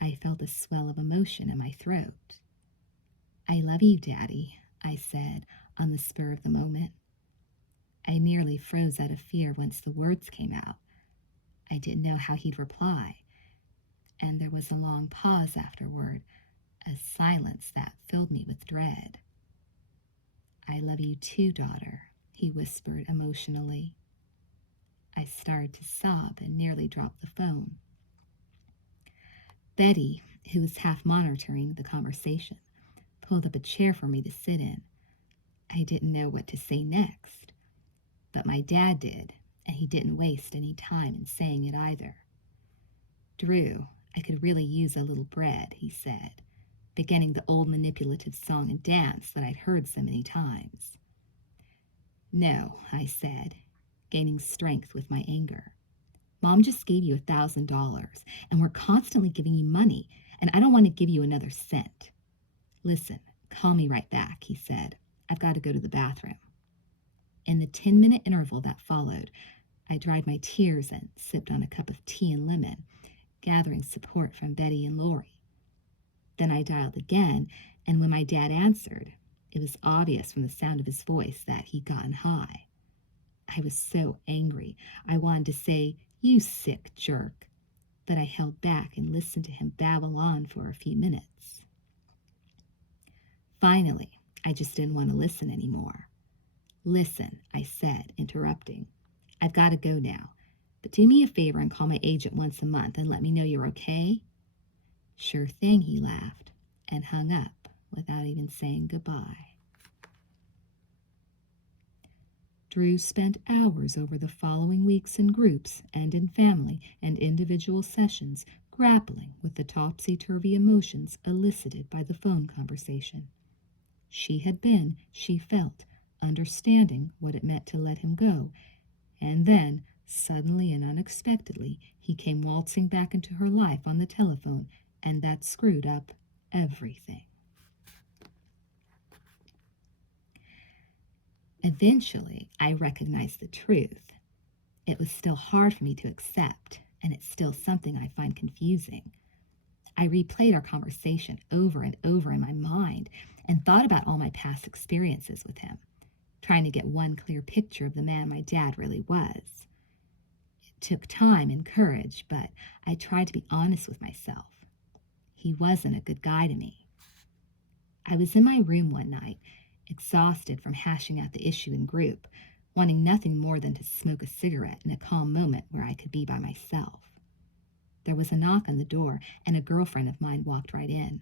I felt a swell of emotion in my throat. "I love you, Daddy," I said on the spur of the moment. I nearly froze out of fear once the words came out. I didn't know how he'd reply, and there was a long pause afterward, a silence that filled me with dread. "I love you too, daughter," he whispered emotionally. I started to sob and nearly dropped the phone. Betty, who was half monitoring the conversation, pulled up a chair for me to sit in. I didn't know what to say next, but my dad did, and he didn't waste any time in saying it either. "Drew, I could really use a little bread," he said, beginning the old manipulative song and dance that I'd heard so many times. "No," I said, gaining strength with my anger. "Mom just gave you $1,000, and we're constantly giving you money, and I don't want to give you another cent." "Listen, call me right back," he said. "I've got to go to the bathroom." In the 10-minute interval that followed, I dried my tears and sipped on a cup of tea and lemon, gathering support from Betty and Lori. Then I dialed again, and when my dad answered, it was obvious from the sound of his voice that he'd gotten high. I was so angry, I wanted to say, "You sick jerk," but I held back and listened to him babble on for a few minutes. Finally, I just didn't want to listen anymore. "Listen," I said, interrupting. "I've got to go now, but do me a favor and call my agent once a month and let me know you're okay." "Sure thing," he laughed, and hung up without even saying goodbye. Drew spent hours over the following weeks in groups and in family and individual sessions grappling with the topsy-turvy emotions elicited by the phone conversation. She had been, she felt, understanding what it meant to let him go, and then, suddenly and unexpectedly, he came waltzing back into her life on the telephone, and that screwed up everything. Eventually, I recognized the truth. It was still hard for me to accept, and it's still something I find confusing. I replayed our conversation over and over in my mind and thought about all my past experiences with him, trying to get one clear picture of the man my dad really was. It took time and courage, but I tried to be honest with myself. He wasn't a good guy to me. I was in my room one night, exhausted from hashing out the issue in group, wanting nothing more than to smoke a cigarette in a calm moment where I could be by myself. There was a knock on the door, and a girlfriend of mine walked right in.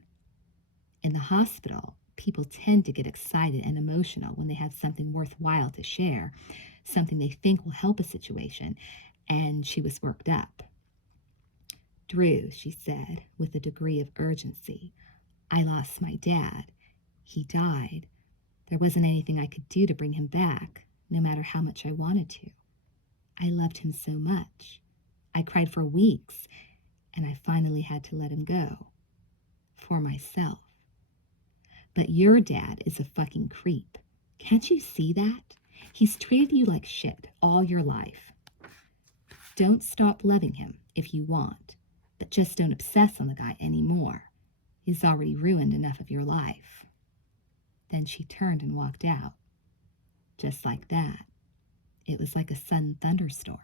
In the hospital, people tend to get excited and emotional when they have something worthwhile to share, something they think will help a situation, and she was worked up. "Drew," she said, with a degree of urgency, "I lost my dad. He died. There wasn't anything I could do to bring him back, no matter how much I wanted to. I loved him so much. I cried for weeks, and I finally had to let him go. For myself. But your dad is a fucking creep. Can't you see that? He's treated you like shit all your life. Don't stop loving him if you want, but just don't obsess on the guy anymore. He's already ruined enough of your life." Then she turned and walked out. Just like that. It was like a sudden thunderstorm.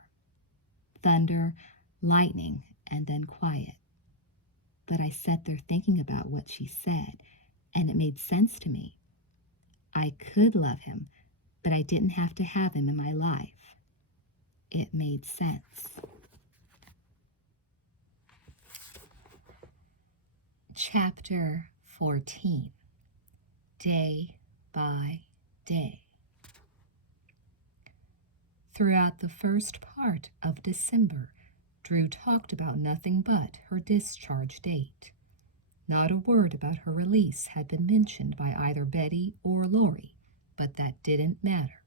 Thunder, lightning, and then quiet. But I sat there thinking about what she said, and it made sense to me. I could love him, but I didn't have to have him in my life. It made sense. Chapter 14. Day by Day. Throughout the first part of December, Drew talked about nothing but her discharge date. Not a word about her release had been mentioned by either Betty or Lori, but that didn't matter.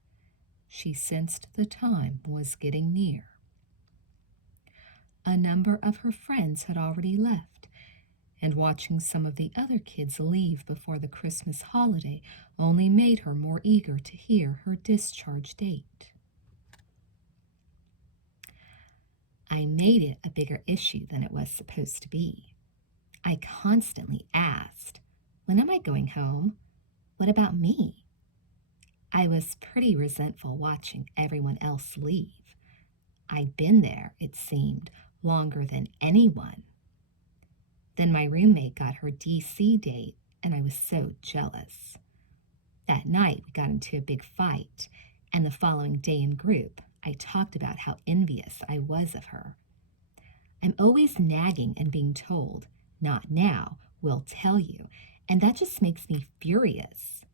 She sensed the time was getting near. A number of her friends had already left, and watching some of the other kids leave before the Christmas holiday only made her more eager to hear her discharge date. I made it a bigger issue than it was supposed to be. I constantly asked, "When am I going home? What about me?" I was pretty resentful watching everyone else leave. I'd been there, it seemed, longer than anyone. Then my roommate got her DC date, and I was so jealous. That night, we got into a big fight, and the following day in group, I talked about how envious I was of her. I'm always nagging and being told, "Not now, we'll tell you," and that just makes me furious.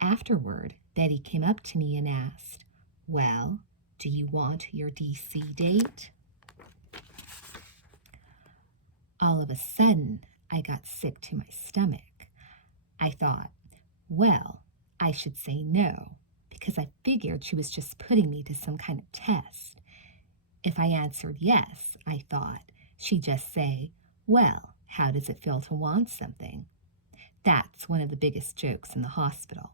Afterward, Betty came up to me and asked, "Well, do you want your DC date?" All of a sudden, I got sick to my stomach. I thought, well, I should say no, because I figured she was just putting me to some kind of test. If I answered yes, I thought, she'd just say, "Well, how does it feel to want something?" That's one of the biggest jokes in the hospital.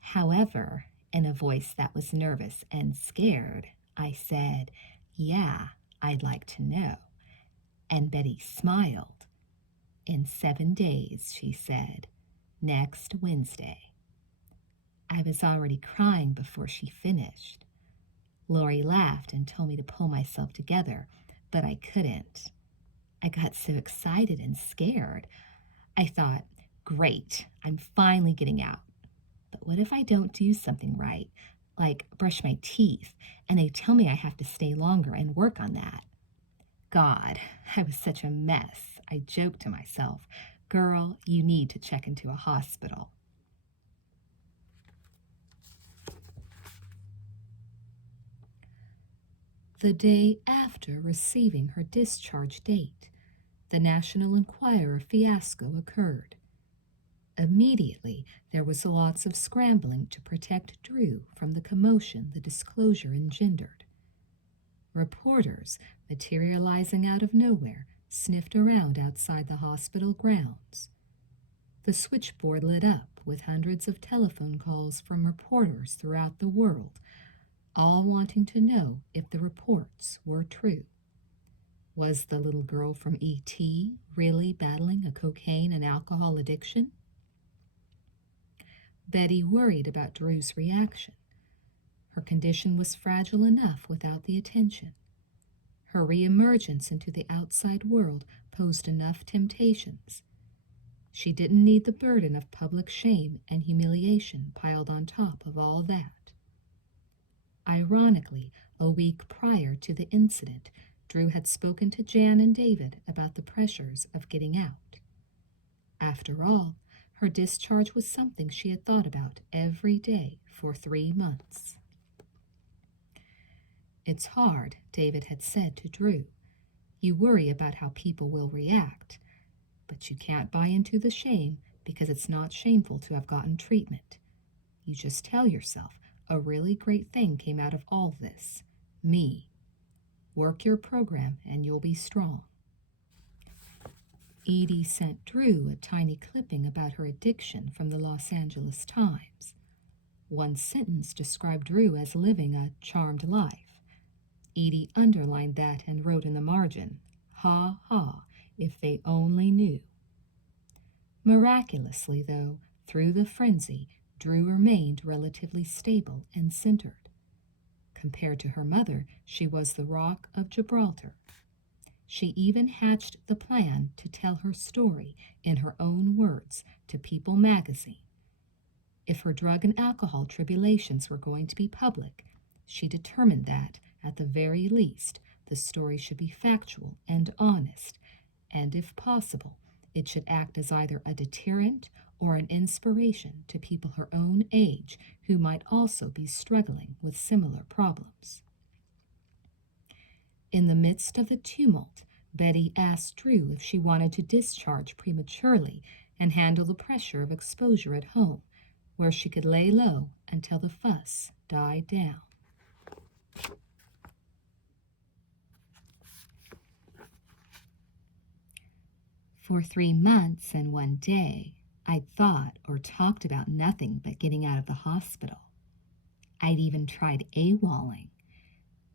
However, in a voice that was nervous and scared, I said, "Yeah, I'd like to know." And Betty smiled. "In 7 days," she said, "next Wednesday." I was already crying before she finished. Lori laughed and told me to pull myself together, but I couldn't. I got so excited and scared. I thought, great, I'm finally getting out. But what if I don't do something right, like brush my teeth, and they tell me I have to stay longer and work on that? God, I was such a mess. I joked to myself, "Girl, you need to check into a hospital." The day after receiving her discharge date, the National Enquirer fiasco occurred. Immediately, there was lots of scrambling to protect Drew from the commotion the disclosure engendered. Reporters, materializing out of nowhere, sniffed around outside the hospital grounds. The switchboard lit up with hundreds of telephone calls from reporters throughout the world, all wanting to know if the reports were true. Was the little girl from E.T. really battling a cocaine and alcohol addiction? Betty worried about Drew's reaction. Her condition was fragile enough without the attention. Her reemergence into the outside world posed enough temptations. She didn't need the burden of public shame and humiliation piled on top of all that. Ironically, a week prior to the incident, Drew had spoken to Jan and David about the pressures of getting out. After all, her discharge was something she had thought about every day for 3 months. "It's hard," David had said to Drew. "You worry about how people will react, but you can't buy into the shame because it's not shameful to have gotten treatment. You just tell yourself, a really great thing came out of all this. Me. Work your program and you'll be strong." Edie sent Drew a tiny clipping about her addiction from the Los Angeles Times. One sentence described Drew as living a charmed life. Edie underlined that and wrote in the margin, "Ha ha, if they only knew." Miraculously, though, through the frenzy, Drew remained relatively stable and centered. Compared to her mother, she was the Rock of Gibraltar. She even hatched the plan to tell her story in her own words to People magazine. If her drug and alcohol tribulations were going to be public, she determined that, at the very least, the story should be factual and honest, and if possible, it should act as either a deterrent or an inspiration to people her own age who might also be struggling with similar problems. In the midst of the tumult, Betty asked Drew if she wanted to discharge prematurely and handle the pressure of exposure at home, where she could lay low until the fuss died down. For 3 months and 1 day, I'd thought or talked about nothing but getting out of the hospital. I'd even tried AWOLing.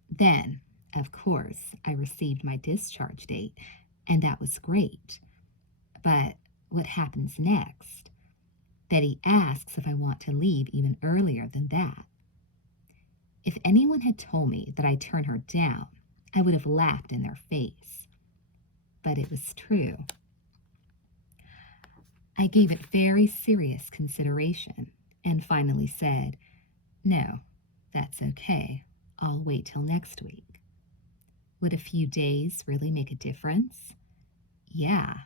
Then, of course, I received my discharge date, and that was great. But what happens next? Betty asks if I want to leave even earlier than that. If anyone had told me that I'd turn her down, I would have laughed in their face. But it was true. I gave it very serious consideration and finally said, "No, that's okay. I'll wait till next week." Would a few days really make a difference? Yeah,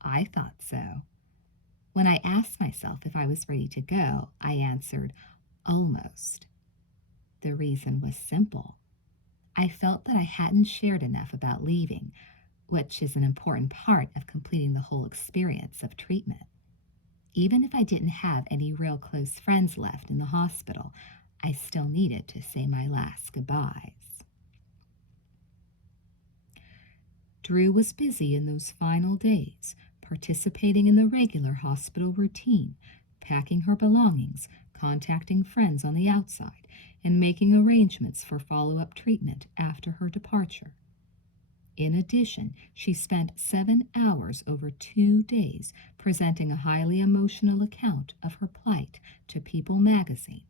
I thought so. When I asked myself if I was ready to go, I answered, almost. The reason was simple. I felt that I hadn't shared enough about leaving, which is an important part of completing the whole experience of treatment. Even if I didn't have any real close friends left in the hospital, I still needed to say my last goodbyes. Drew was busy in those final days, participating in the regular hospital routine, packing her belongings, contacting friends on the outside, and making arrangements for follow-up treatment after her departure. In addition, she spent 7 hours over 2 days presenting a highly emotional account of her plight to People magazine,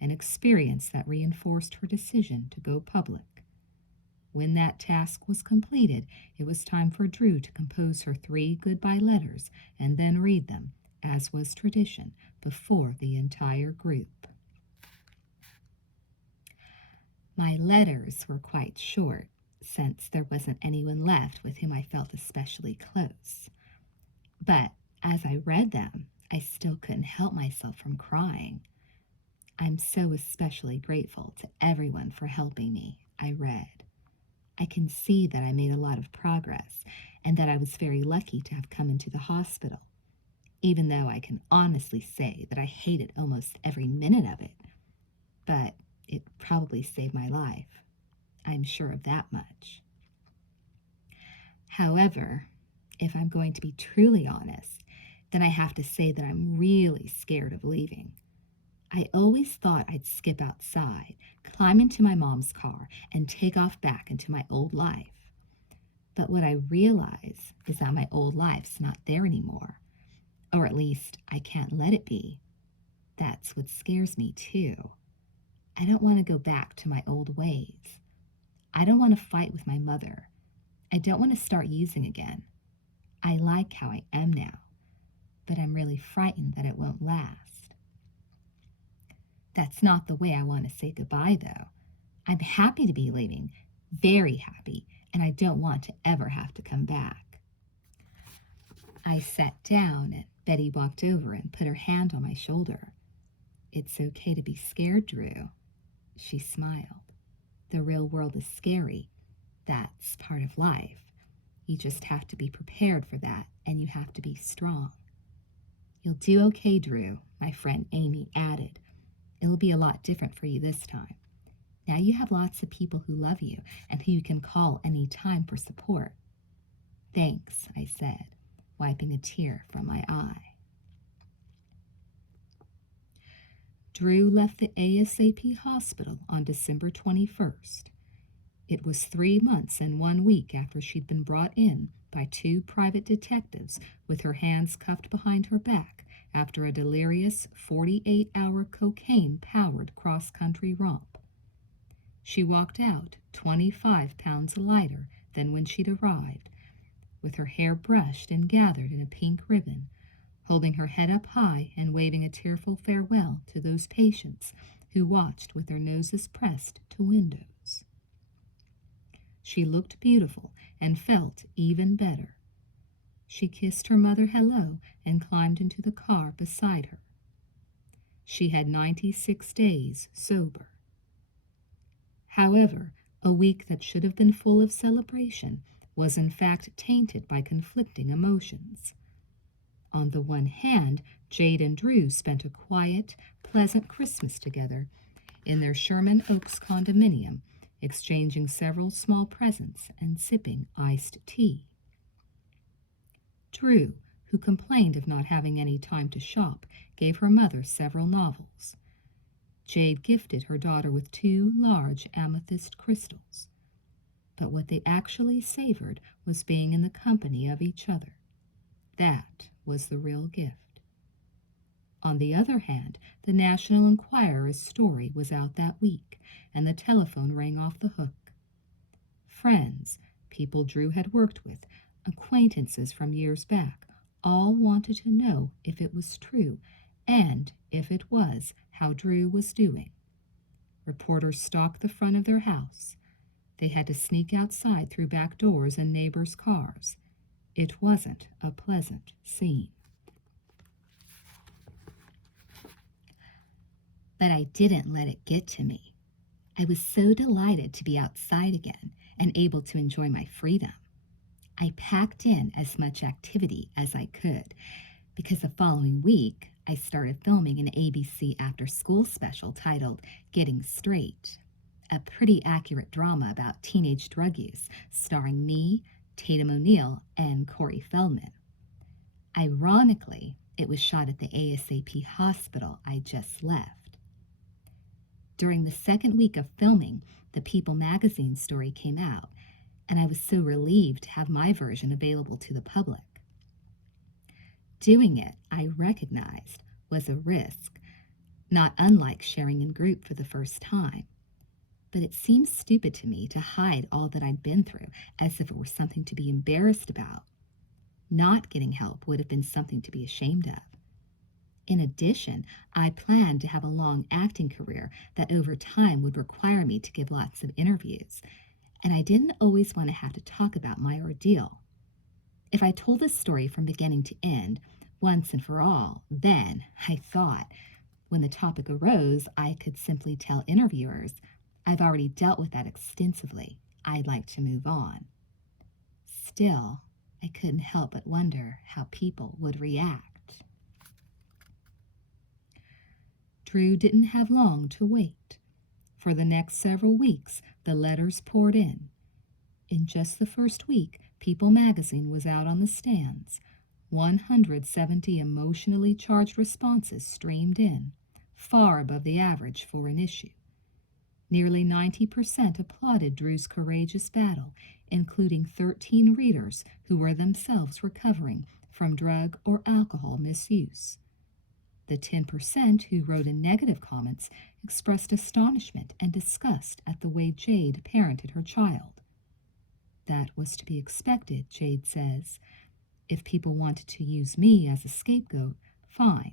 an experience that reinforced her decision to go public. When that task was completed, it was time for Drew to compose her 3 goodbye letters and then read them, as was tradition, before the entire group. My letters were quite short, since there wasn't anyone left with whom I felt especially close. But as I read them, I still couldn't help myself from crying. "I'm so especially grateful to everyone for helping me," I read. I can see that I made a lot of progress and that I was very lucky to have come into the hospital, even though I can honestly say that I hated almost every minute of it. But it probably saved my life. I'm sure of that much. However, if I'm going to be truly honest, then I have to say that I'm really scared of leaving. I always thought I'd skip outside, climb into my mom's car, and take off back into my old life. But what I realize is that my old life's not there anymore. Or at least I can't let it be. That's what scares me too. I don't want to go back to my old ways. I don't want to fight with my mother. I don't want to start using again. I like how I am now, but I'm really frightened that it won't last. That's not the way I want to say goodbye, though. I'm happy to be leaving, very happy, and I don't want to ever have to come back. I sat down, and Betty walked over and put her hand on my shoulder. It's okay to be scared, Drew. She smiled. The real world is scary. That's part of life. You just have to be prepared for that, and you have to be strong. You'll do okay, Drew, my friend Amy added. It'll be a lot different for you this time. Now you have lots of people who love you and who you can call any time for support. Thanks, I said, wiping a tear from my eye. Drew left the ASAP hospital on December 21st. It was 3 months and 1 week after she'd been brought in by 2 private detectives with her hands cuffed behind her back after a delirious 48-hour cocaine-powered cross-country romp. She walked out 25 pounds lighter than when she'd arrived, with her hair brushed and gathered in a pink ribbon, holding her head up high and waving a tearful farewell to those patients who watched with their noses pressed to windows. She looked beautiful and felt even better. She kissed her mother hello and climbed into the car beside her. She had 96 days sober. However, a week that should have been full of celebration was in fact tainted by conflicting emotions. On the one hand, Jade and Drew spent a quiet, pleasant Christmas together in their Sherman Oaks condominium, exchanging several small presents and sipping iced tea. Drew, who complained of not having any time to shop, gave her mother several novels. Jade gifted her daughter with 2 large amethyst crystals. But what they actually savored was being in the company of each other. That was the real gift. On the other hand, the National Enquirer's story was out that week, and the telephone rang off the hook. Friends, people Drew had worked with, acquaintances from years back, all wanted to know if it was true, and, if it was, how Drew was doing. Reporters stalked the front of their house. They had to sneak outside through back doors and neighbors' cars. It wasn't a pleasant scene. But I didn't let it get to me. I was so delighted to be outside again and able to enjoy my freedom. I packed in as much activity as I could because the following week I started filming an ABC after-school special titled Getting Straight, a pretty accurate drama about teenage drug use starring me, Tatum O'Neal, and Corey Feldman. Ironically, it was shot at the ASAP hospital I just left. During the second week of filming, the People magazine story came out, and I was so relieved to have my version available to the public. Doing it, I recognized, was a risk, not unlike sharing in group for the first time. But it seemed stupid to me to hide all that I'd been through as if it were something to be embarrassed about. Not getting help would have been something to be ashamed of. In addition, I planned to have a long acting career that over time would require me to give lots of interviews, and I didn't always want to have to talk about my ordeal. If I told this story from beginning to end, once and for all, then, I thought, when the topic arose, I could simply tell interviewers, I've already dealt with that extensively. I'd like to move on. Still, I couldn't help but wonder how people would react. Drew didn't have long to wait. For the next several weeks, the letters poured in. In just the first week, People magazine was out on the stands. 170 emotionally charged responses streamed in, far above the average for an issue. Nearly 90% applauded Drew's courageous battle, including 13 readers who were themselves recovering from drug or alcohol misuse. The 10% who wrote in negative comments expressed astonishment and disgust at the way Jade parented her child. That was to be expected, Jade says. If people wanted to use me as a scapegoat, fine.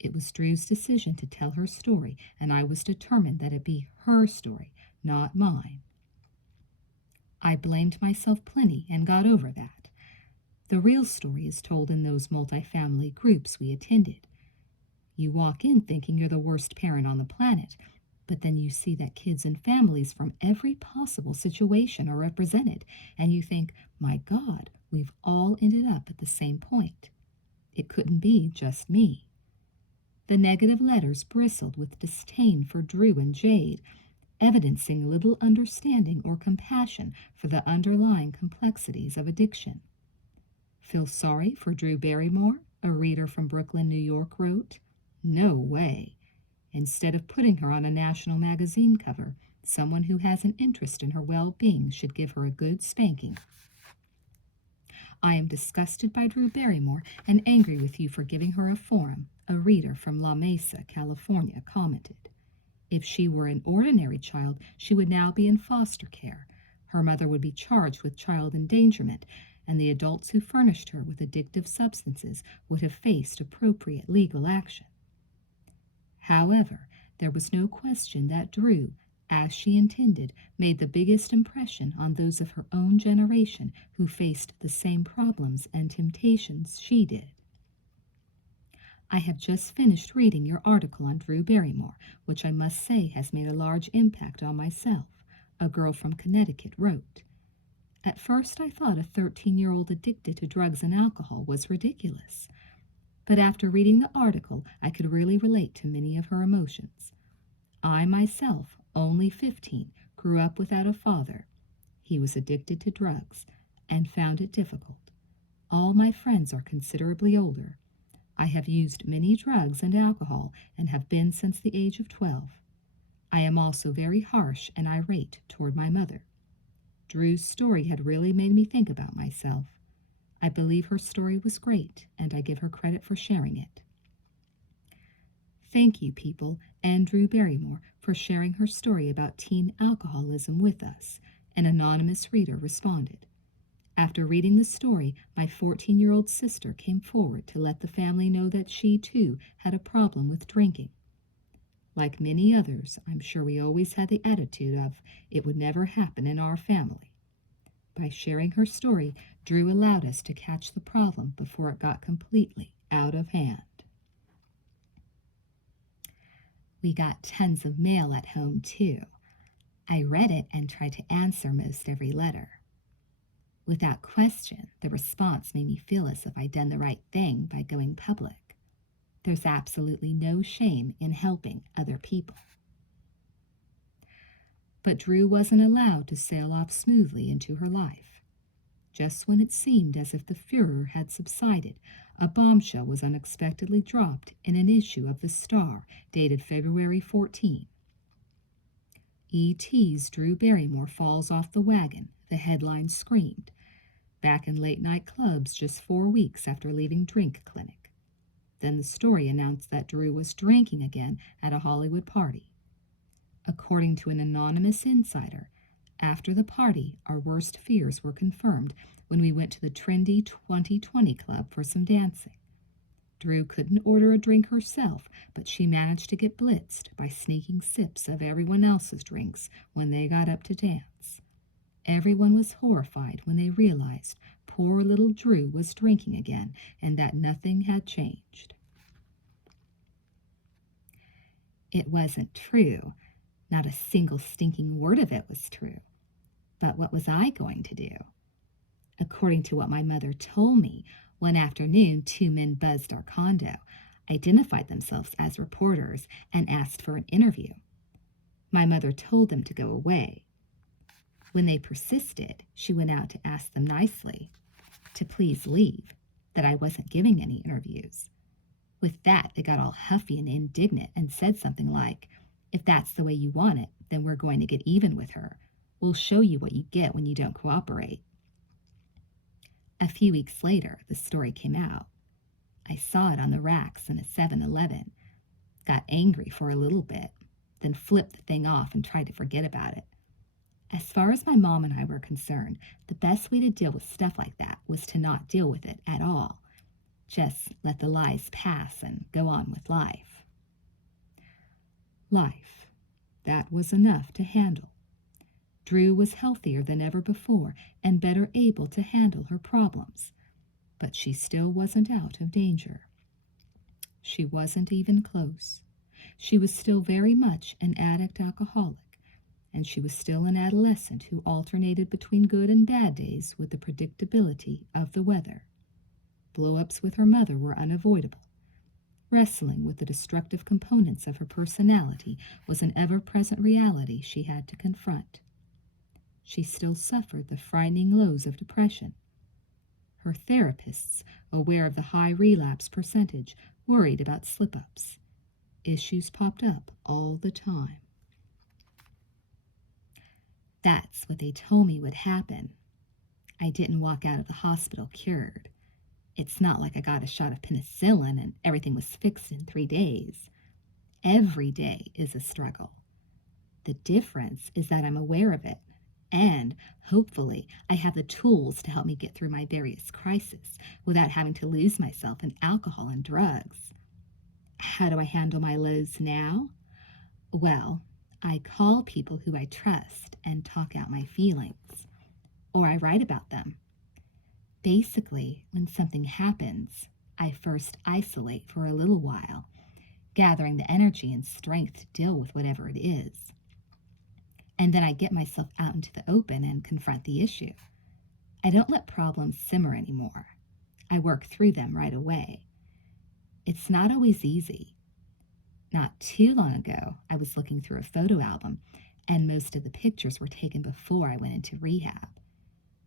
It was Drew's decision to tell her story, and I was determined that it be her story, not mine. I blamed myself plenty and got over that. The real story is told in those multifamily groups we attended. You walk in thinking you're the worst parent on the planet, but then you see that kids and families from every possible situation are represented, and you think, my God, we've all ended up at the same point. It couldn't be just me. The negative letters bristled with disdain for Drew and Jade, evidencing little understanding or compassion for the underlying complexities of addiction. Feel sorry for Drew Barrymore, a reader from Brooklyn, New York wrote. No way. Instead of putting her on a national magazine cover, someone who has an interest in her well-being should give her a good spanking. I am disgusted by Drew Barrymore and angry with you for giving her a forum, a reader from La Mesa, California, commented. If she were an ordinary child, she would now be in foster care. Her mother would be charged with child endangerment, and the adults who furnished her with addictive substances would have faced appropriate legal action. However, there was no question that Drew, as she intended, made the biggest impression on those of her own generation who faced the same problems and temptations she did. I have just finished reading your article on Drew Barrymore, which I must say has made a large impact on myself, a girl from Connecticut wrote. At first I thought a 13-year-old addicted to drugs and alcohol was ridiculous. But after reading the article, I could really relate to many of her emotions. I myself, only 15, grew up without a father. He was addicted to drugs and found it difficult. All my friends are considerably older. I have used many drugs and alcohol and have been since the age of 12. I am also very harsh and irate toward my mother. Drew's story had really made me think about myself. I believe her story was great, and I give her credit for sharing it. Thank you, people, and Drew Barrymore, for sharing her story about teen alcoholism with us, an anonymous reader responded. After reading the story, my 14-year-old sister came forward to let the family know that she, too, had a problem with drinking. Like many others, I'm sure we always had the attitude of, it would never happen in our family. By sharing her story, Drew allowed us to catch the problem before it got completely out of hand. We got tons of mail at home, too. I read it and tried to answer most every letter. Without question, the response made me feel as if I'd done the right thing by going public. There's absolutely no shame in helping other people. But Drew wasn't allowed to sail off smoothly into her life. Just when it seemed as if the furor had subsided, a bombshell was unexpectedly dropped in an issue of The Star dated February 14. E.T.'s Drew Barrymore falls off the wagon, the headline screamed. Back in late-night clubs just 4 weeks after leaving drink clinic. Then the story announced that Drew was drinking again at a Hollywood party. According to an anonymous insider, after the party, our worst fears were confirmed when we went to the trendy 2020 club for some dancing. Drew couldn't order a drink herself, but she managed to get blitzed by sneaking sips of everyone else's drinks when they got up to dance. Everyone was horrified when they realized poor little Drew was drinking again and that nothing had changed. It wasn't true. Not a single stinking word of it was true. But what was I going to do? According to what my mother told me, one afternoon 2 men buzzed our condo, identified themselves as reporters, and asked for an interview. My mother told them to go away. When they persisted, she went out to ask them nicely to please leave, that I wasn't giving any interviews. With that, they got all huffy and indignant and said something like, "If that's the way you want it, then we're going to get even with her. We'll show you what you get when you don't cooperate." A few weeks later, the story came out. I saw it on the racks in a 7-Eleven, got angry for a little bit, then flipped the thing off and tried to forget about it. As far as my mom and I were concerned, the best way to deal with stuff like that was to not deal with it at all. Just let the lies pass and go on with life. Life. That was enough to handle. Drew was healthier than ever before and better able to handle her problems, but she still wasn't out of danger. She wasn't even close. She was still very much an addict alcoholic, and she was still an adolescent who alternated between good and bad days with the predictability of the weather. Blow-ups with her mother were unavoidable. Wrestling with the destructive components of her personality was an ever-present reality she had to confront. She still suffered the frightening lows of depression. Her therapists, aware of the high relapse percentage, worried about slip-ups. Issues popped up all the time. That's what they told me would happen. I didn't walk out of the hospital cured. It's not like I got a shot of penicillin and everything was fixed in 3 days. Every day is a struggle. The difference is that I'm aware of it, and hopefully I have the tools to help me get through my various crises without having to lose myself in alcohol and drugs. How do I handle my lows now? Well, I call people who I trust and talk out my feelings, or I write about them. Basically, when something happens, I first isolate for a little while, gathering the energy and strength to deal with whatever it is. And then I get myself out into the open and confront the issue. I don't let problems simmer anymore. I work through them right away. It's not always easy. Not too long ago, I was looking through a photo album, and most of the pictures were taken before I went into rehab.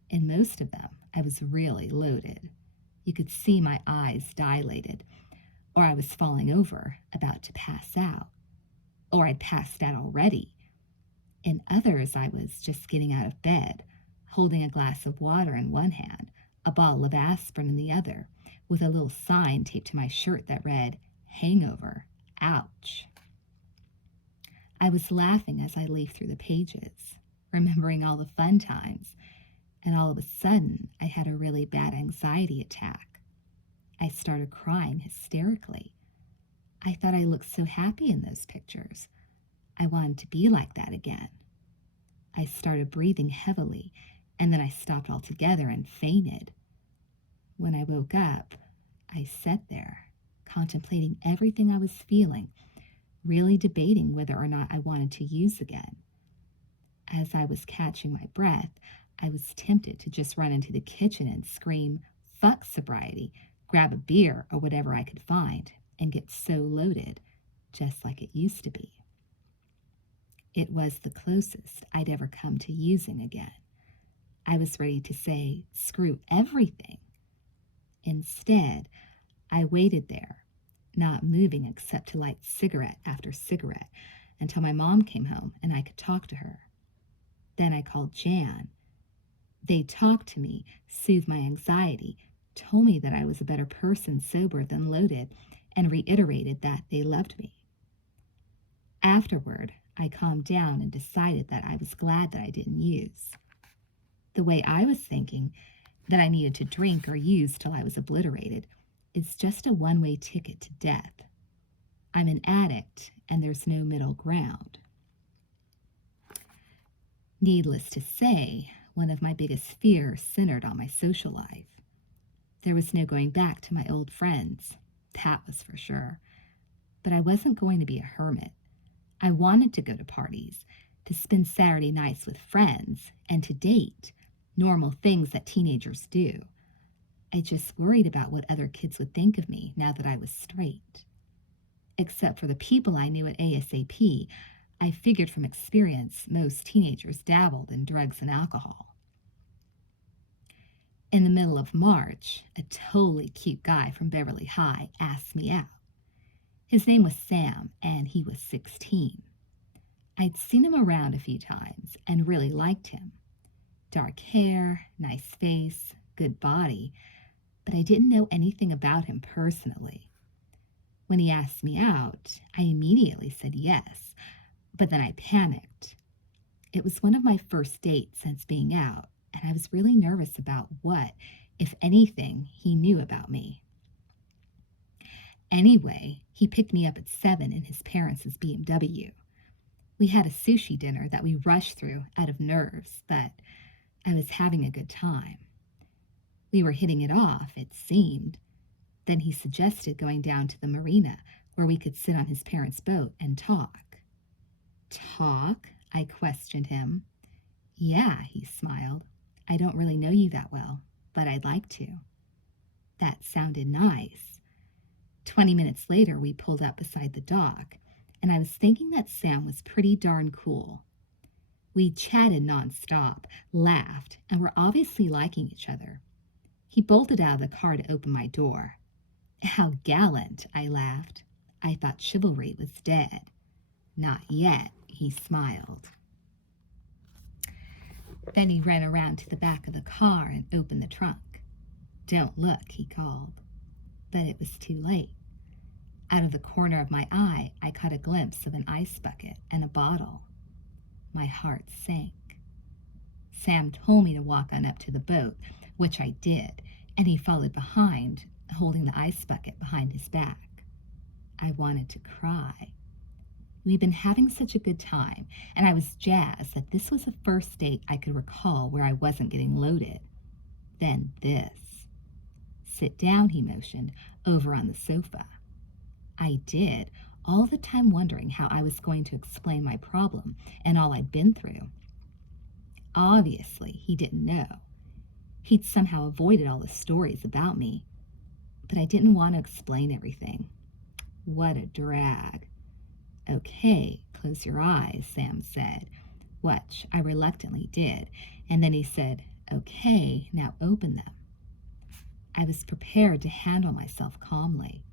In most of them, I was really loaded. You could see my eyes dilated, or I was falling over, about to pass out, or I'd passed out already. In others, I was just getting out of bed, holding a glass of water in one hand, a bottle of aspirin in the other, with a little sign taped to my shirt that read, "Hangover, ouch." I was laughing as I leafed through the pages, remembering all the fun times, and all of a sudden, I had a really bad anxiety attack. I started crying hysterically. I thought I looked so happy in those pictures. I wanted to be like that again. I started breathing heavily, and then I stopped altogether and fainted. When I woke up, I sat there, contemplating everything I was feeling, really debating whether or not I wanted to use again. As I was catching my breath, I was tempted to just run into the kitchen and scream, "Fuck sobriety," grab a beer or whatever I could find, and get so loaded, just like it used to be. It was the closest I'd ever come to using again. I was ready to say, "Screw everything." Instead, I waited there, not moving except to light cigarette after cigarette until my mom came home and I could talk to her. Then I called Jan. They talked to me, soothed my anxiety, told me that I was a better person sober than loaded, and reiterated that they loved me. Afterward, I calmed down and decided that I was glad that I didn't use. The way I was thinking, that I needed to drink or use till I was obliterated, is just a one-way ticket to death. I'm an addict, and there's no middle ground. Needless to say, one of my biggest fears centered on my social life. There was no going back to my old friends, that was for sure. But I wasn't going to be a hermit. I wanted to go to parties, to spend Saturday nights with friends, and to date, normal things that teenagers do. I just worried about what other kids would think of me now that I was straight. Except for the people I knew at ASAP, I figured from experience most teenagers dabbled in drugs and alcohol. In the middle of March, a totally cute guy from Beverly High asked me out. His name was Sam, and he was 16. I'd seen him around a few times and really liked him. Dark hair, nice face, good body, but I didn't know anything about him personally. When he asked me out, I immediately said yes, but then I panicked. It was one of my first dates since being out, and I was really nervous about what, if anything, he knew about me. Anyway, he picked me up at 7 in his parents' BMW. We had a sushi dinner that we rushed through out of nerves, but I was having a good time. We were hitting it off, it seemed. Then he suggested going down to the marina where we could sit on his parents' boat and talk. Talk? I questioned him. Yeah, he smiled. I don't really know you that well, but I'd like to. That sounded nice. 20 minutes later, we pulled up beside the dock, and I was thinking that Sam was pretty darn cool. We chatted nonstop, laughed, and were obviously liking each other. He bolted out of the car to open my door. How gallant, I laughed. I thought chivalry was dead. Not yet, he smiled. Then he ran around to the back of the car and opened the trunk. Don't look, he called. But it was too late. Out of the corner of my eye, I caught a glimpse of an ice bucket and a bottle. My heart sank. Sam told me to walk on up to the boat, which I did, and he followed behind, holding the ice bucket behind his back. I wanted to cry. We'd been having such a good time, and I was jazzed that this was the first date I could recall where I wasn't getting loaded. Then this. Sit down, he motioned, over on the sofa. I did, all the time wondering how I was going to explain my problem and all I'd been through. Obviously, he didn't know. He'd somehow avoided all the stories about me. But I didn't want to explain everything. What a drag. Okay, close your eyes, Sam said, which I reluctantly did, and then he said, okay, now open them. I was prepared to handle myself calmly.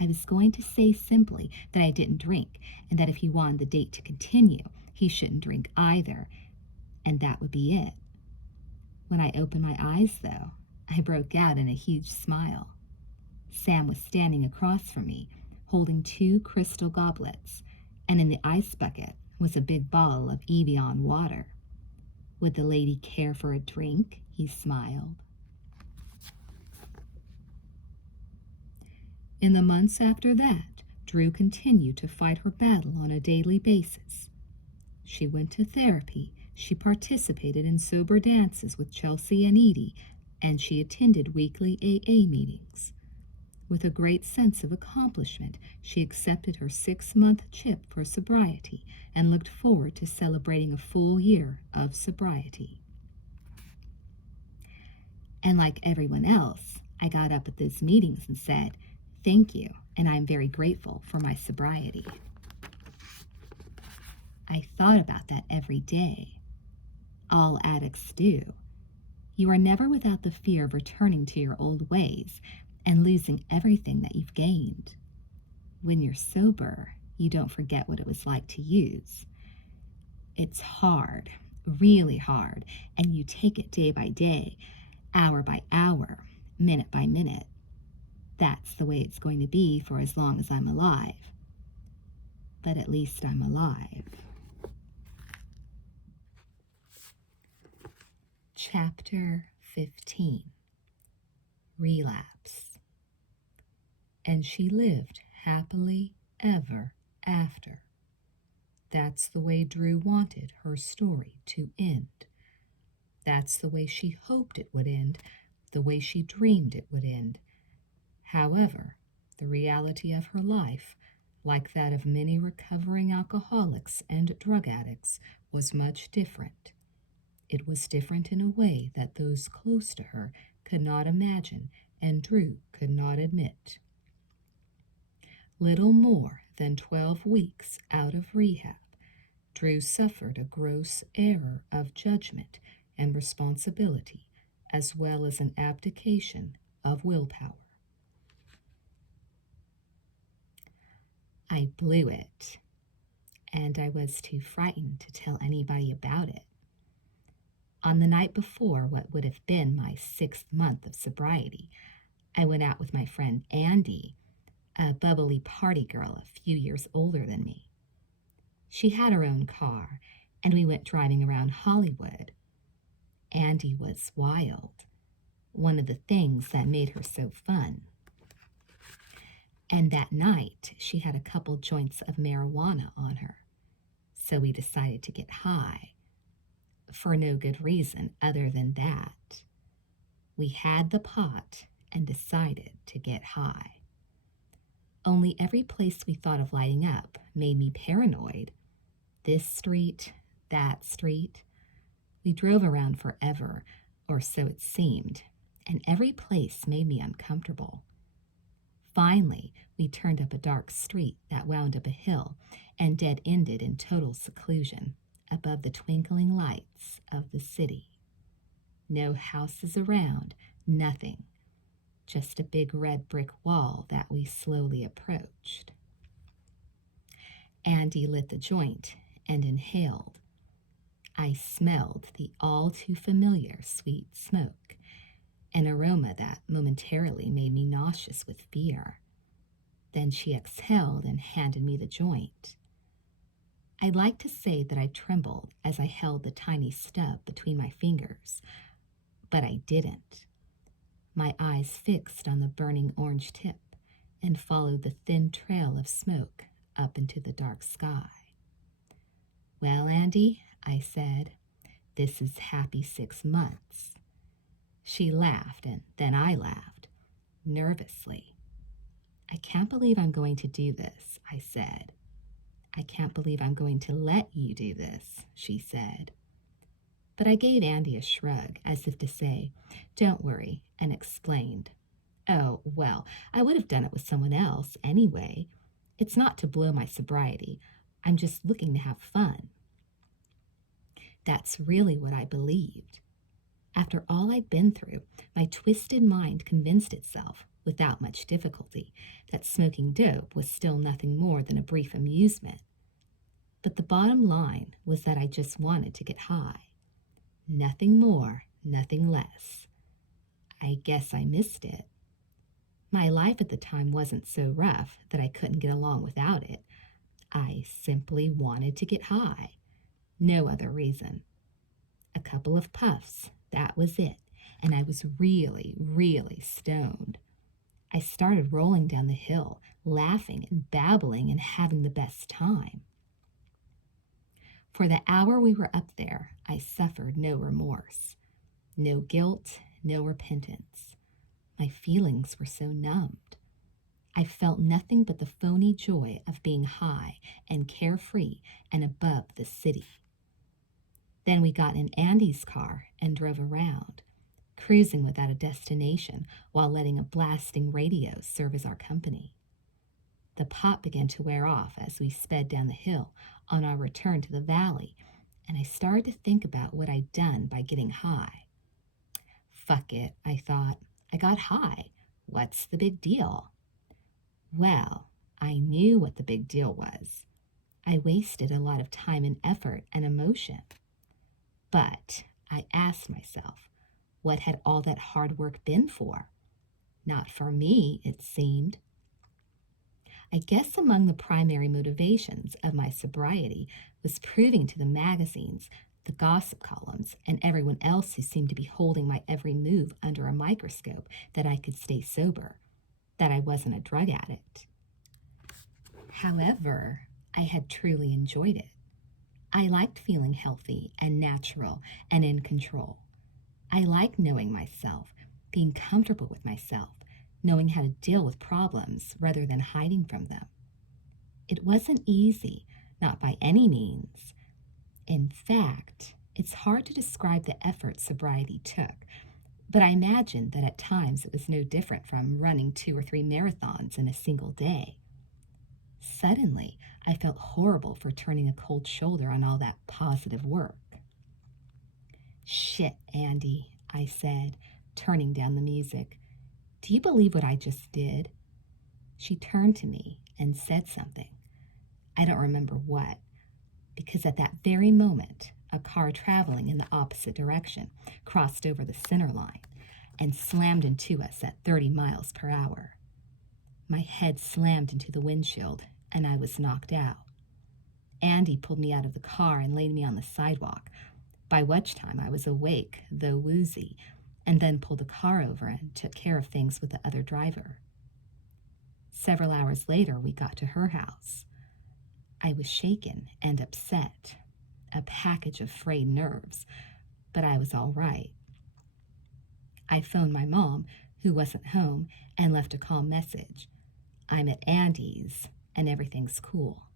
I was going to say simply that I didn't drink, and that if he wanted the date to continue, he shouldn't drink either, and that would be it. When I opened my eyes, though, I broke out in a huge smile. Sam was standing across from me, holding 2 crystal goblets, and in the ice bucket was a big bottle of Evian water. Would the lady care for a drink? He smiled. In the months after that, Drew continued to fight her battle on a daily basis. She went to therapy, she participated in sober dances with Chelsea and Edie, and she attended weekly AA meetings. With a great sense of accomplishment, she accepted her 6-month chip for sobriety and looked forward to celebrating a full year of sobriety. And like everyone else, I got up at those meetings and said, "Thank you, and I'm very grateful for my sobriety." I thought about that every day. All addicts do. You are never without the fear of returning to your old ways and losing everything that you've gained. When you're sober, you don't forget what it was like to use. It's hard, really hard, and you take it day by day, hour by hour, minute by minute. That's the way it's going to be for as long as I'm alive. But at least I'm alive. Chapter 15. Relapse. And she lived happily ever after. That's the way Drew wanted her story to end. That's the way she hoped it would end, the way she dreamed it would end. However, the reality of her life like that of many recovering alcoholics and drug addicts, was much different. It was different in a way that those close to her could not imagine and Drew could not admit. Little more than 12 weeks out of rehab, Drew suffered a gross error of judgment and responsibility, as well as an abdication of willpower. I blew it, and I was too frightened to tell anybody about it. On the night before what would have been my 6th month of sobriety, I went out with my friend Andy, a bubbly party girl a few years older than me. She had her own car, and we went driving around Hollywood. Andy was wild, one of the things that made her so fun. And that night, she had a couple joints of marijuana on her, so we decided to get high, for no good reason other than that. We had the pot and decided to get high. Only every place we thought of lighting up made me paranoid. This street, that street. We drove around forever, or so it seemed, and every place made me uncomfortable. Finally, we turned up a dark street that wound up a hill and dead-ended in total seclusion above the twinkling lights of the city. No houses around, nothing. Just a big red brick wall that we slowly approached. Andy lit the joint and inhaled. I smelled the all too familiar sweet smoke, an aroma that momentarily made me nauseous with fear. Then she exhaled and handed me the joint. I'd like to say that I trembled as I held the tiny stub between my fingers, but I didn't. My eyes fixed on the burning orange tip and followed the thin trail of smoke up into the dark sky. Well, Andy, I said, this is happy 6 months. She laughed, and then I laughed, nervously. I can't believe I'm going to do this, I said. I can't believe I'm going to let you do this, she said. But I gave Andy a shrug, as if to say, don't worry, and explained. Oh, well, I would have done it with someone else anyway. It's not to blow my sobriety. I'm just looking to have fun. That's really what I believed. After all I'd been through, my twisted mind convinced itself, without much difficulty, that smoking dope was still nothing more than a brief amusement. But the bottom line was that I just wanted to get high. Nothing more, nothing less. I guess I missed it. My life at the time wasn't so rough that I couldn't get along without it. I simply wanted to get high. No other reason. A couple of puffs, that was it, and I was really, really stoned. I started rolling down the hill, laughing and babbling and having the best time. For the hour we were up there, I suffered no remorse, no guilt, no repentance. My feelings were so numbed. I felt nothing but the phony joy of being high and carefree and above the city. Then we got in Andy's car and drove around, cruising without a destination while letting a blasting radio serve as our company. The pot began to wear off as we sped down the hill on our return to the valley, and I started to think about what I'd done by getting high. Fuck it, I thought. I got high. What's the big deal? Well, I knew what the big deal was. I wasted a lot of time and effort and emotion. But I asked myself, what had all that hard work been for? Not for me, it seemed. I guess among the primary motivations of my sobriety was proving to the magazines, the gossip columns, and everyone else who seemed to be holding my every move under a microscope that I could stay sober, that I wasn't a drug addict. However, I had truly enjoyed it. I liked feeling healthy and natural and in control. I liked knowing myself, being comfortable with myself, knowing how to deal with problems rather than hiding from them. It wasn't easy, not by any means. In fact, it's hard to describe the effort sobriety took, but I imagine that at times it was no different from running 2 or 3 marathons in a single day. Suddenly, I felt horrible for turning a cold shoulder on all that positive work. "Shit, Andy," I said, turning down the music. "Do you believe what I just did?" She turned to me and said something. I don't remember what, because at that very moment, a car traveling in the opposite direction crossed over the center line and slammed into us at 30 miles per hour. My head slammed into the windshield, and I was knocked out. Andy pulled me out of the car and laid me on the sidewalk, by which time I was awake, though woozy, and then pulled the car over and took care of things with the other driver. Several hours later, we got to her house. I was shaken and upset, a package of frayed nerves, but I was all right. I phoned my mom, who wasn't home, and left a calm message. "I'm at Andy's, and everything's cool."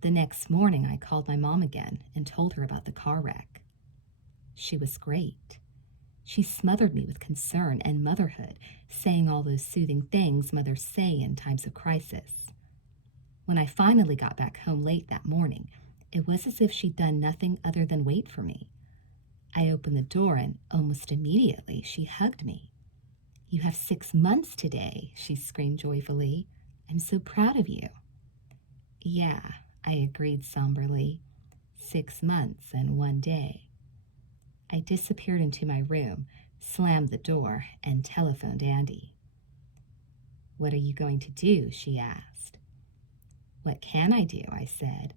The next morning, I called my mom again and told her about the car wreck. She was great. She smothered me with concern and motherhood, saying all those soothing things mothers say in times of crisis. When I finally got back home late that morning, it was as if she'd done nothing other than wait for me. I opened the door and almost immediately she hugged me. "You have 6 months today," she screamed joyfully. "I'm so proud of you." "Yeah," I agreed somberly. 6 months and 1 day. I disappeared into my room, slammed the door, and telephoned Andy. "What are you going to do?" she asked. "What can I do?" I said.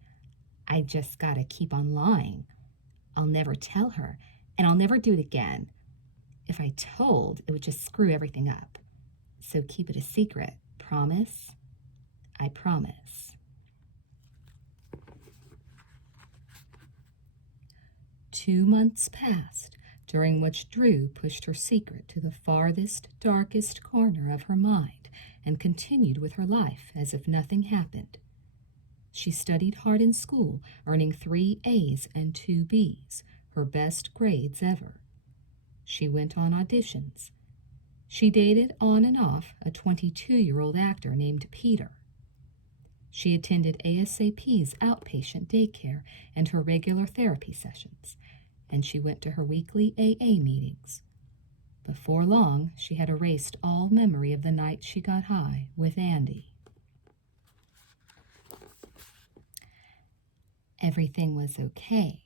"I just gotta keep on lying. I'll never tell her, and I'll never do it again. If I told, it would just screw everything up. So keep it a secret. Promise?" "I promise." 2 months passed, during which Drew pushed her secret to the farthest, darkest corner of her mind and continued with her life as if nothing happened. She studied hard in school, earning 3 A's and 2 B's, her best grades ever. She went on auditions. She dated on and off a 22-year-old actor named Peter. She attended ASAP's outpatient daycare and her regular therapy sessions, and she went to her weekly AA meetings. Before long, she had erased all memory of the night she got high with Andy. Everything was okay.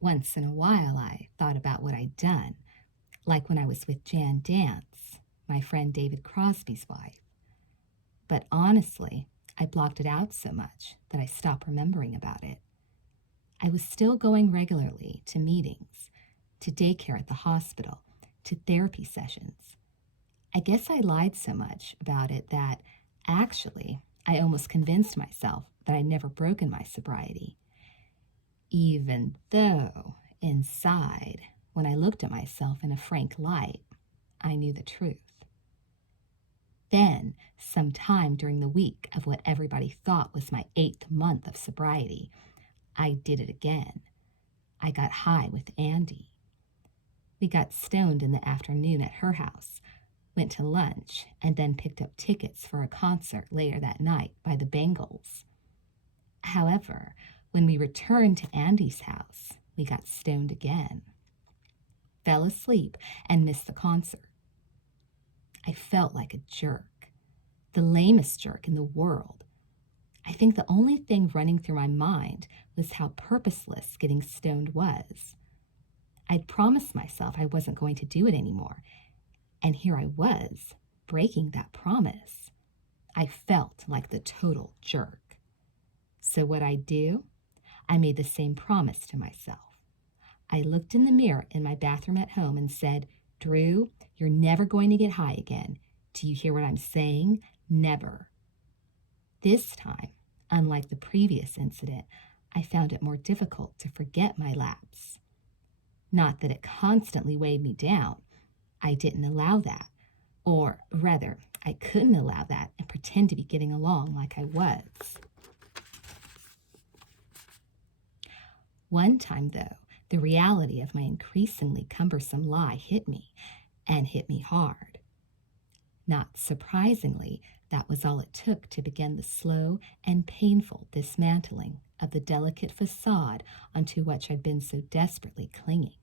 Once in a while, I thought about what I'd done, like when I was with Jan Dance, my friend David Crosby's wife. But honestly, I blocked it out so much that I stopped remembering about it. I was still going regularly to meetings, to daycare at the hospital, to therapy sessions. I guess I lied so much about it that, actually, I almost convinced myself that I'd never broken my sobriety. Even though, inside, when I looked at myself in a frank light, I knew the truth. Then, sometime during the week of what everybody thought was my 8th month of sobriety, I did it again. I got high with Andy. We got stoned in the afternoon at her house, went to lunch, and then picked up tickets for a concert later that night by the Bangles. However, when we returned to Andy's house, we got stoned again. Fell asleep and missed the concert. I felt like a jerk, the lamest jerk in the world. I think the only thing running through my mind was how purposeless getting stoned was. I'd promised myself I wasn't going to do it anymore, and here I was, breaking that promise. I felt like the total jerk. So what I'd do? I made the same promise to myself. I looked in the mirror in my bathroom at home and said, "Drew, you're never going to get high again. Do you hear what I'm saying? Never." This time, unlike the previous incident, I found it more difficult to forget my lapse. Not that it constantly weighed me down. I didn't allow that. Or rather, I couldn't allow that and pretend to be getting along like I was. One time, though, the reality of my increasingly cumbersome lie hit me, and hit me hard. Not surprisingly, that was all it took to begin the slow and painful dismantling of the delicate facade onto which I'd been so desperately clinging.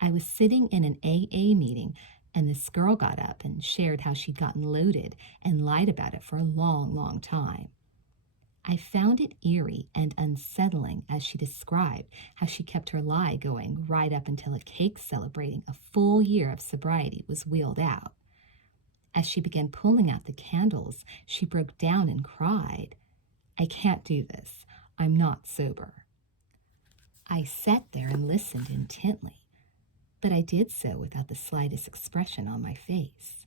I was sitting in an AA meeting, and this girl got up and shared how she'd gotten loaded and lied about it for a long, long time. I found it eerie and unsettling as she described how she kept her lie going right up until a cake celebrating a full year of sobriety was wheeled out. As she began pulling out the candles, she broke down and cried, "I can't do this. I'm not sober." I sat there and listened intently, but I did so without the slightest expression on my face.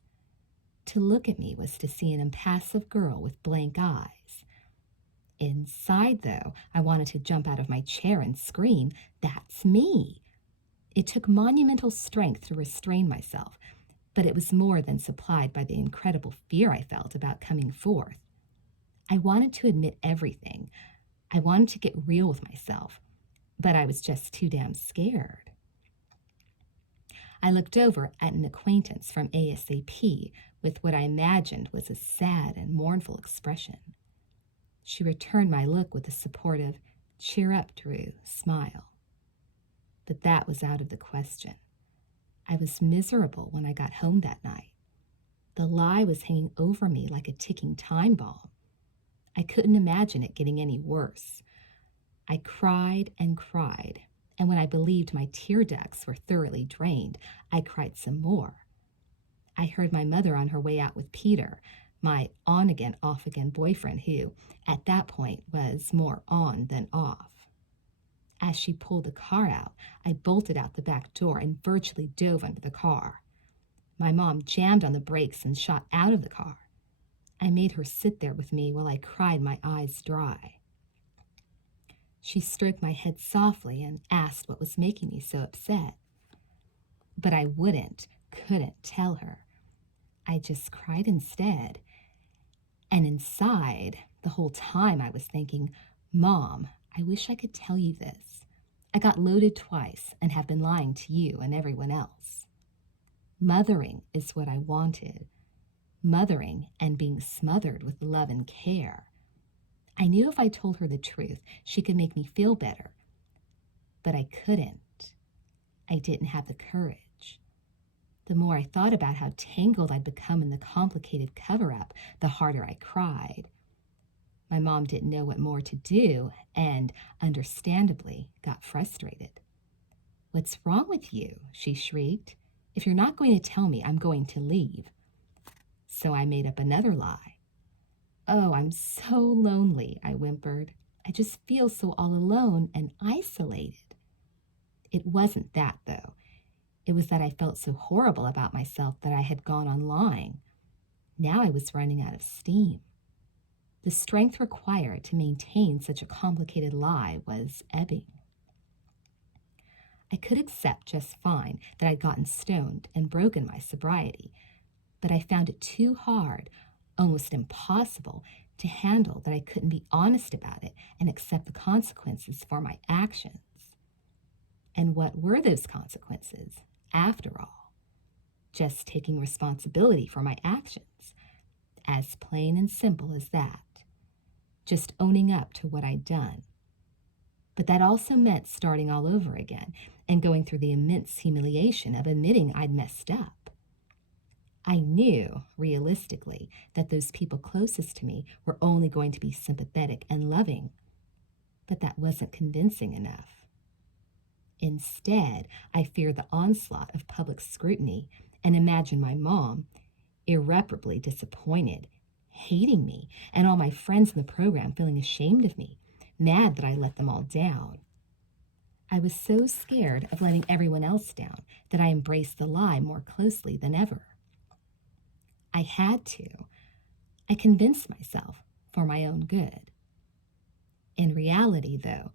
To look at me was to see an impassive girl with blank eyes. Inside, though, I wanted to jump out of my chair and scream, "That's me!" It took monumental strength to restrain myself, but it was more than supplied by the incredible fear I felt about coming forth. I wanted to admit everything. I wanted to get real with myself, but I was just too damn scared. I looked over at an acquaintance from ASAP with what I imagined was a sad and mournful expression. She returned my look with a supportive, "Cheer up, Drew," smile. But that was out of the question. I was miserable when I got home that night. The lie was hanging over me like a ticking time bomb. I couldn't imagine it getting any worse. I cried and cried, and when I believed my tear ducts were thoroughly drained, I cried some more. I heard my mother on her way out with Peter, my on-again, off-again boyfriend who, at that point, was more on than off. As she pulled the car out, I bolted out the back door and virtually dove under the car. My mom jammed on the brakes and shot out of the car. I made her sit there with me while I cried my eyes dry. She stroked my head softly and asked what was making me so upset. But I couldn't tell her. I just cried instead. And inside, the whole time I was thinking, "Mom, I wish I could tell you this. I got loaded twice and have been lying to you and everyone else. Mothering is what I wanted. Mothering and being smothered with love and care. I knew if I told her the truth, she could make me feel better. But I couldn't. I didn't have the courage. The more I thought about how tangled I'd become in the complicated cover-up, the harder I cried. My mom didn't know what more to do and, understandably, got frustrated. "What's wrong with you?" she shrieked. "If you're not going to tell me, I'm going to leave." So I made up another lie. "Oh, I'm so lonely," I whimpered. "I just feel so all alone and isolated." It wasn't that, though. It was that I felt so horrible about myself that I had gone on lying. Now I was running out of steam. The strength required to maintain such a complicated lie was ebbing. I could accept just fine that I'd gotten stoned and broken my sobriety, but I found it too hard, almost impossible, to handle that I couldn't be honest about it and accept the consequences for my actions. And what were those consequences, after all? Just taking responsibility for my actions. As plain and simple as that. Just owning up to what I'd done. But that also meant starting all over again and going through the immense humiliation of admitting I'd messed up. I knew, realistically, that those people closest to me were only going to be sympathetic and loving, but that wasn't convincing enough. Instead, I feared the onslaught of public scrutiny and imagined my mom, irreparably disappointed, hating me, and all my friends in the program feeling ashamed of me, mad that I let them all down. I was so scared of letting everyone else down that I embraced the lie more closely than ever. I had to. I convinced myself for my own good. In reality, though,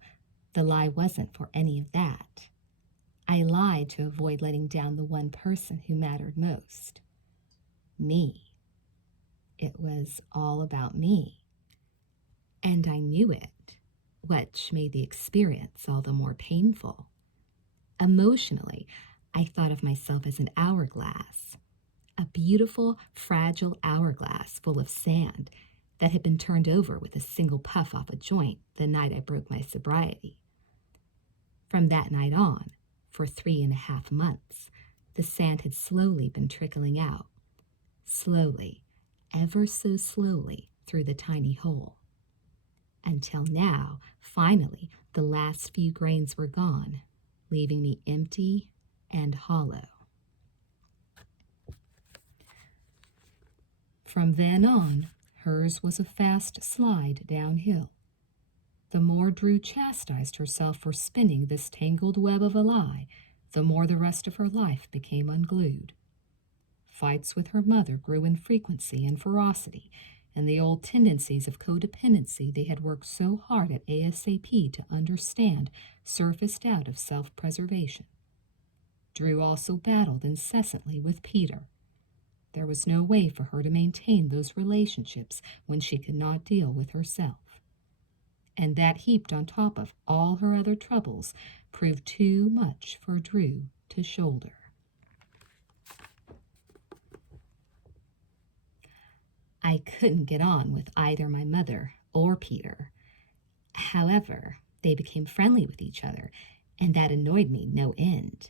the lie wasn't for any of that. I lied to avoid letting down the one person who mattered most. me. It was all about me. And I knew it, which made the experience all the more painful. Emotionally, I thought of myself as an hourglass, a beautiful, fragile hourglass full of sand that had been turned over with a single puff off a joint the night I broke my sobriety. From that night on, for 3.5 months, the sand had slowly been trickling out, slowly, ever so slowly, through the tiny hole. Until now, finally, the last few grains were gone, leaving me empty and hollow. From then on, hers was a fast slide downhill. The more Drew chastised herself for spinning this tangled web of a lie, the more the rest of her life became unglued. Fights with her mother grew in frequency and ferocity, and the old tendencies of codependency they had worked so hard at ASAP to understand surfaced out of self-preservation. Drew also battled incessantly with Peter. There was no way for her to maintain those relationships when she could not deal with herself. And that heaped on top of all her other troubles proved too much for Drew to shoulder. I couldn't get on with either my mother or Peter. However, they became friendly with each other, and that annoyed me no end.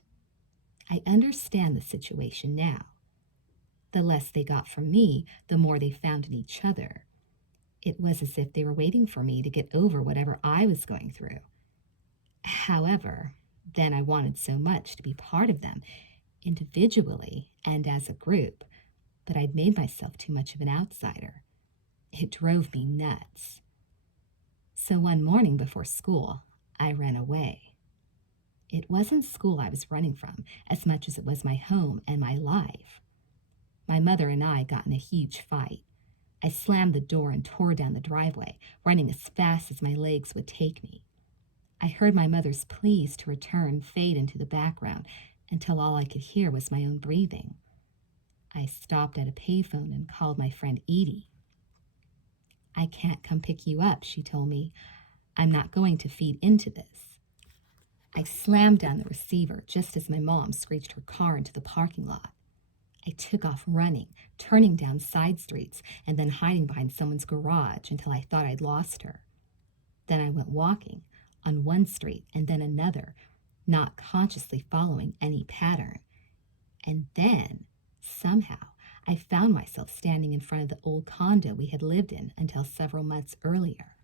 I understand the situation now. The less they got from me, the more they found in each other. It was as if they were waiting for me to get over whatever I was going through. However, then I wanted so much to be part of them, individually and as a group, but I'd made myself too much of an outsider. It drove me nuts. So one morning before school, I ran away. It wasn't school I was running from as much as it was my home and my life. My mother and I got in a huge fight. I slammed the door and tore down the driveway, running as fast as my legs would take me. I heard my mother's pleas to return fade into the background until all I could hear was my own breathing. I stopped at a payphone and called my friend Edie. "I can't come pick you up," she told me. "I'm not going to feed into this." I slammed down the receiver just as my mom screeched her car into the parking lot. I took off running, turning down side streets, and then hiding behind someone's garage until I thought I'd lost her. Then I went walking, on one street and then another, not consciously following any pattern. And then, somehow, I found myself standing in front of the old condo we had lived in until several months earlier.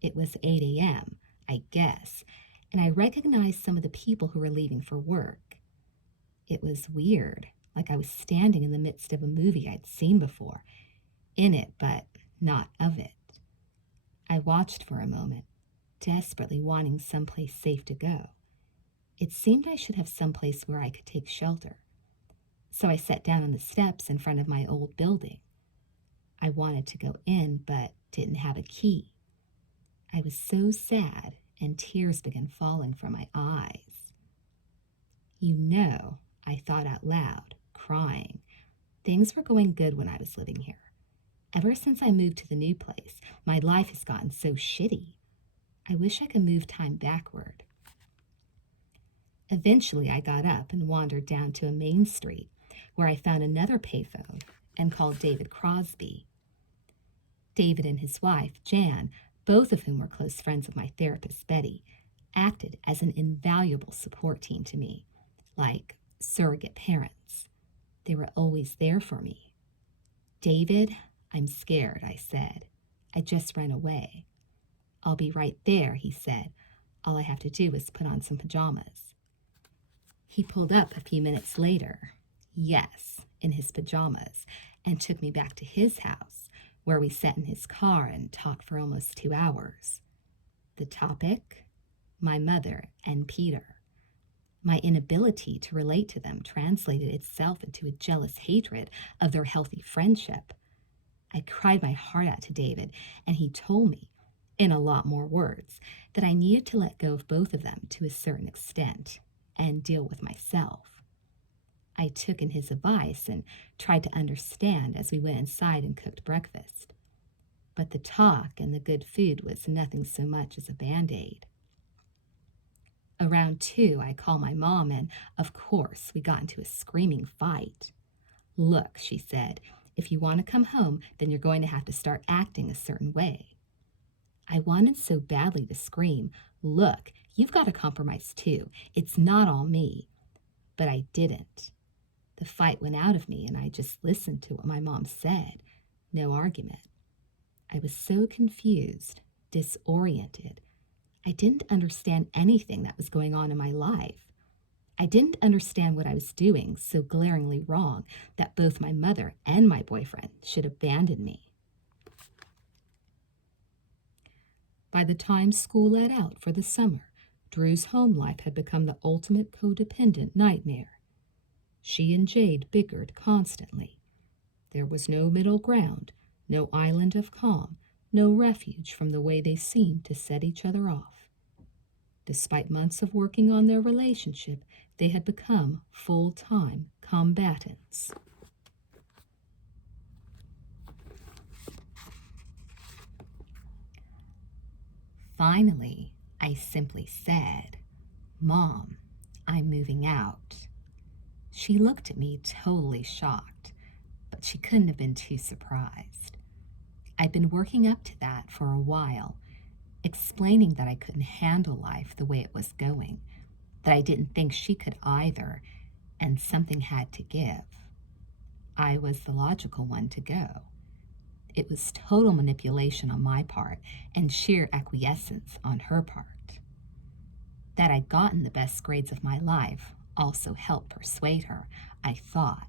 It was 8 a.m., I guess, and I recognized some of the people who were leaving for work. It was weird, like I was standing in the midst of a movie I'd seen before, in it but not of it. I watched for a moment, desperately wanting someplace safe to go. It seemed I should have someplace where I could take shelter. So I sat down on the steps in front of my old building. I wanted to go in, but didn't have a key. I was so sad, and tears began falling from my eyes. "You know," I thought out loud, crying, "things were going good when I was living here. Ever since I moved to the new place, my life has gotten so shitty. I wish I could move time backward." Eventually, I got up and wandered down to a main street, where I found another payphone and called David Crosby. David and his wife, Jan, both of whom were close friends of my therapist, Betty, acted as an invaluable support team to me, like surrogate parents. They were always there for me. "David, I'm scared," I said. "I just ran away." "I'll be right there," he said. "All I have to do is put on some pajamas." He pulled up a few minutes later, yes, in his pajamas, and took me back to his house, where we sat in his car and talked for almost 2 hours. The topic? My mother and Peter. My inability to relate to them translated itself into a jealous hatred of their healthy friendship. I cried my heart out to David, and he told me, in a lot more words, that I needed to let go of both of them to a certain extent and deal with myself. I took in his advice and tried to understand as we went inside and cooked breakfast. But the talk and the good food was nothing so much as a Band-Aid. Around 2, I called my mom, and of course, we got into a screaming fight. "Look," she said, "if you want to come home, then you're going to have to start acting a certain way." I wanted so badly to scream, "Look, you've got to compromise too. It's not all me." But I didn't. The fight went out of me, and I just listened to what my mom said. No argument. I was so confused, disoriented. I didn't understand anything that was going on in my life. I didn't understand what I was doing so glaringly wrong that both my mother and my boyfriend should abandon me. By the time school let out for the summer, Drew's home life had become the ultimate codependent nightmare. She and Jade bickered constantly. There was no middle ground, no island of calm, no refuge from the way they seemed to set each other off. Despite months of working on their relationship, they had become full-time combatants. Finally, I simply said, "Mom, I'm moving out." She looked at me totally shocked, but she couldn't have been too surprised. I'd been working up to that for a while, explaining that I couldn't handle life the way it was going, that I didn't think she could either, and something had to give. I was the logical one to go. It was total manipulation on my part and sheer acquiescence on her part. That I'd gotten the best grades of my life also helped persuade her, I thought.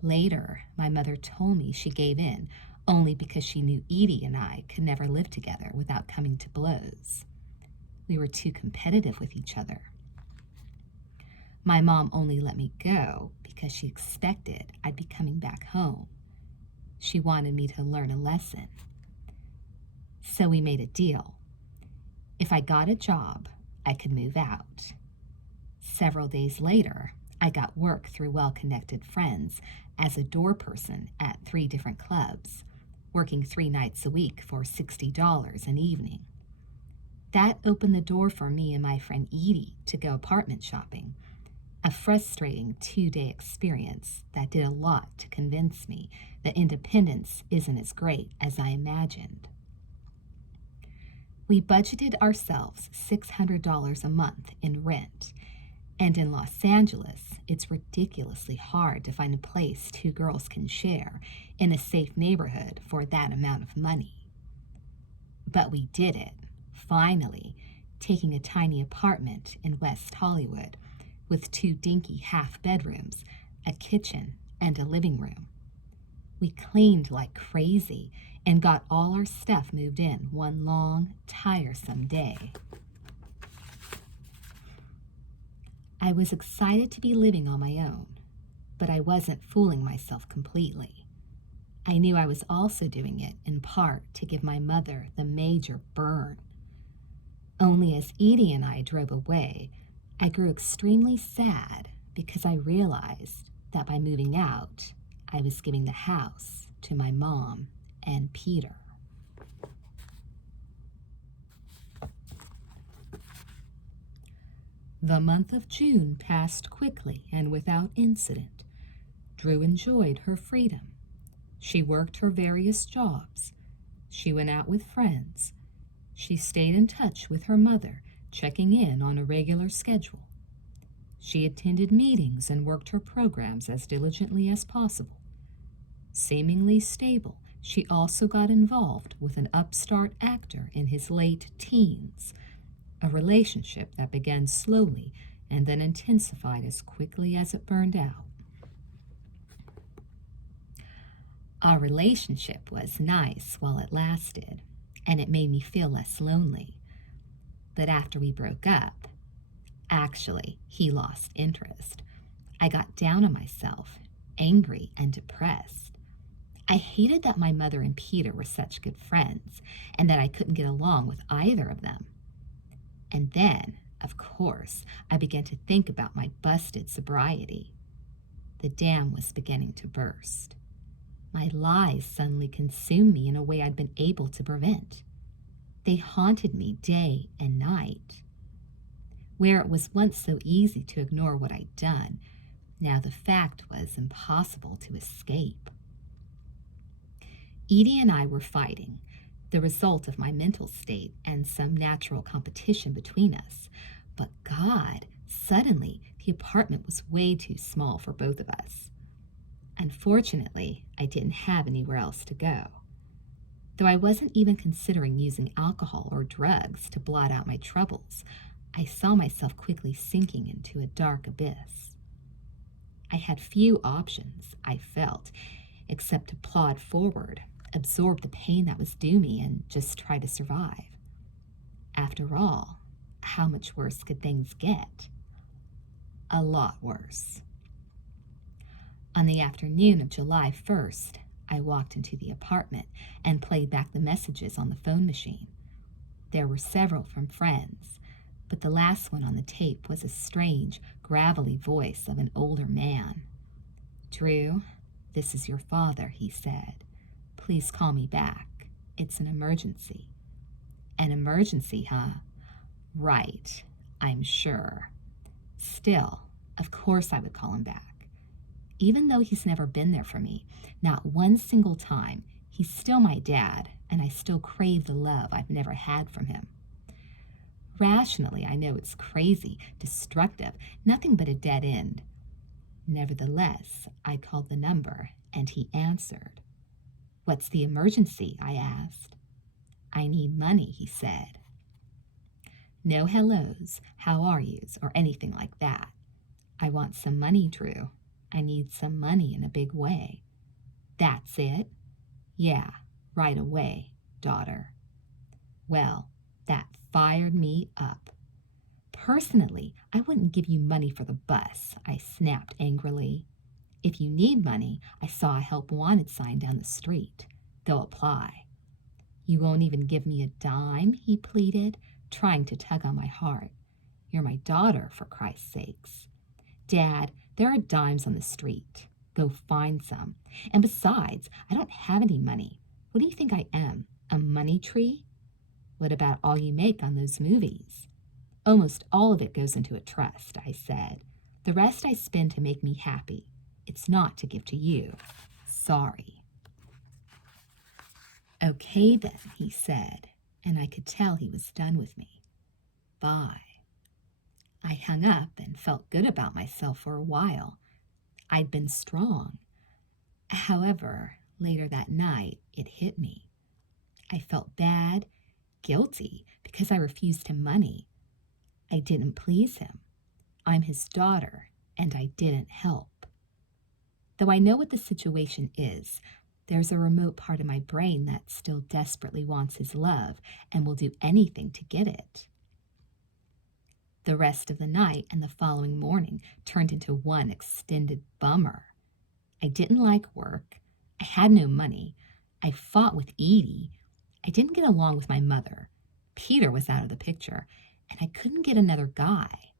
Later, my mother told me she gave in only because she knew Edie and I could never live together without coming to blows. We were too competitive with each other. My mom only let me go because she expected I'd be coming back home. She wanted me to learn a lesson. So we made a deal. If I got a job, I could move out. Several days later, I got work through well-connected friends as a door person at 3 different clubs, working 3 nights a week for $60 an evening. That opened the door for me and my friend Edie to go apartment shopping, a frustrating 2-day experience that did a lot to convince me that independence isn't as great as I imagined. We budgeted ourselves $600 a month in rent, and in Los Angeles, it's ridiculously hard to find a place 2 girls can share in a safe neighborhood for that amount of money. But we did it, finally, taking a tiny apartment in West Hollywood with 2 dinky half bedrooms, a kitchen, and a living room. We cleaned like crazy and got all our stuff moved in one long, tiresome day. I was excited to be living on my own, but I wasn't fooling myself completely. I knew I was also doing it in part to give my mother the major burn. Only as Edie and I drove away, I grew extremely sad because I realized that by moving out, I was giving the house to my mom and Peter. The month of June passed quickly and without incident. Drew enjoyed her freedom. She worked her various jobs. She went out with friends. She stayed in touch with her mother, checking in on a regular schedule. She attended meetings and worked her programs as diligently as possible. Seemingly stable, she also got involved with an upstart actor in his late teens, a relationship that began slowly and then intensified as quickly as it burned out. Our relationship was nice while it lasted, and it made me feel less lonely. But after we broke up, actually, he lost interest. I got down on myself, angry and depressed. I hated that my mother and Peter were such good friends and that I couldn't get along with either of them. And then, of course, I began to think about my busted sobriety. The dam was beginning to burst. My lies suddenly consumed me in a way I'd been able to prevent. They haunted me day and night. Where it was once so easy to ignore what I'd done, now the fact was impossible to escape. Edie and I were fighting, the result of my mental state and some natural competition between us. But God, suddenly the apartment was way too small for both of us. Unfortunately, I didn't have anywhere else to go. Though I wasn't even considering using alcohol or drugs to blot out my troubles, I saw myself quickly sinking into a dark abyss. I had few options, I felt, except to plod forward, absorb the pain that was due me, and just try to survive. After all, how much worse could things get? A lot worse. On the afternoon of July 1st, I walked into the apartment and played back the messages on the phone machine. There were several from friends, but the last one on the tape was a strange, gravelly voice of an older man. "Drew, this is your father," he said. "Please call me back. It's an emergency." An emergency, huh? Right, I'm sure. Still, of course I would call him back. Even though he's never been there for me, not one single time, he's still my dad, and I still crave the love I've never had from him. Rationally, I know it's crazy, destructive, nothing but a dead end. Nevertheless, I called the number, and he answered. "What's the emergency?" I asked. "I need money," he said. No hellos, how are yous, or anything like that. "I want some money, Drew. I need some money in a big way." "That's it?" "Yeah, right away, daughter." Well, that fired me up. "Personally, I wouldn't give you money for the bus," I snapped angrily. "If you need money, I saw a help wanted sign down the street. They'll apply." "You won't even give me a dime?" he pleaded, trying to tug on my heart. "You're my daughter, for Christ's sakes." "Dad, there are dimes on the street. Go find some. And besides, I don't have any money. What do you think I am, a money tree?" "What about all you make on those movies?" "Almost all of it goes into a trust," I said. "The rest I spend to make me happy. It's not to give to you. Sorry." "Okay then," he said, and I could tell he was done with me. Bye. I hung up and felt good about myself for a while. I'd been strong. However, later that night, it hit me. I felt bad, guilty, because I refused him money. I didn't please him. I'm his daughter, and I didn't help. Though I know what the situation is, there's a remote part of my brain that still desperately wants his love and will do anything to get it. The rest of the night and the following morning turned into one extended bummer. I didn't like work. I had no money. I fought with Edie. I didn't get along with my mother. Peter was out of the picture, and I couldn't get another guy.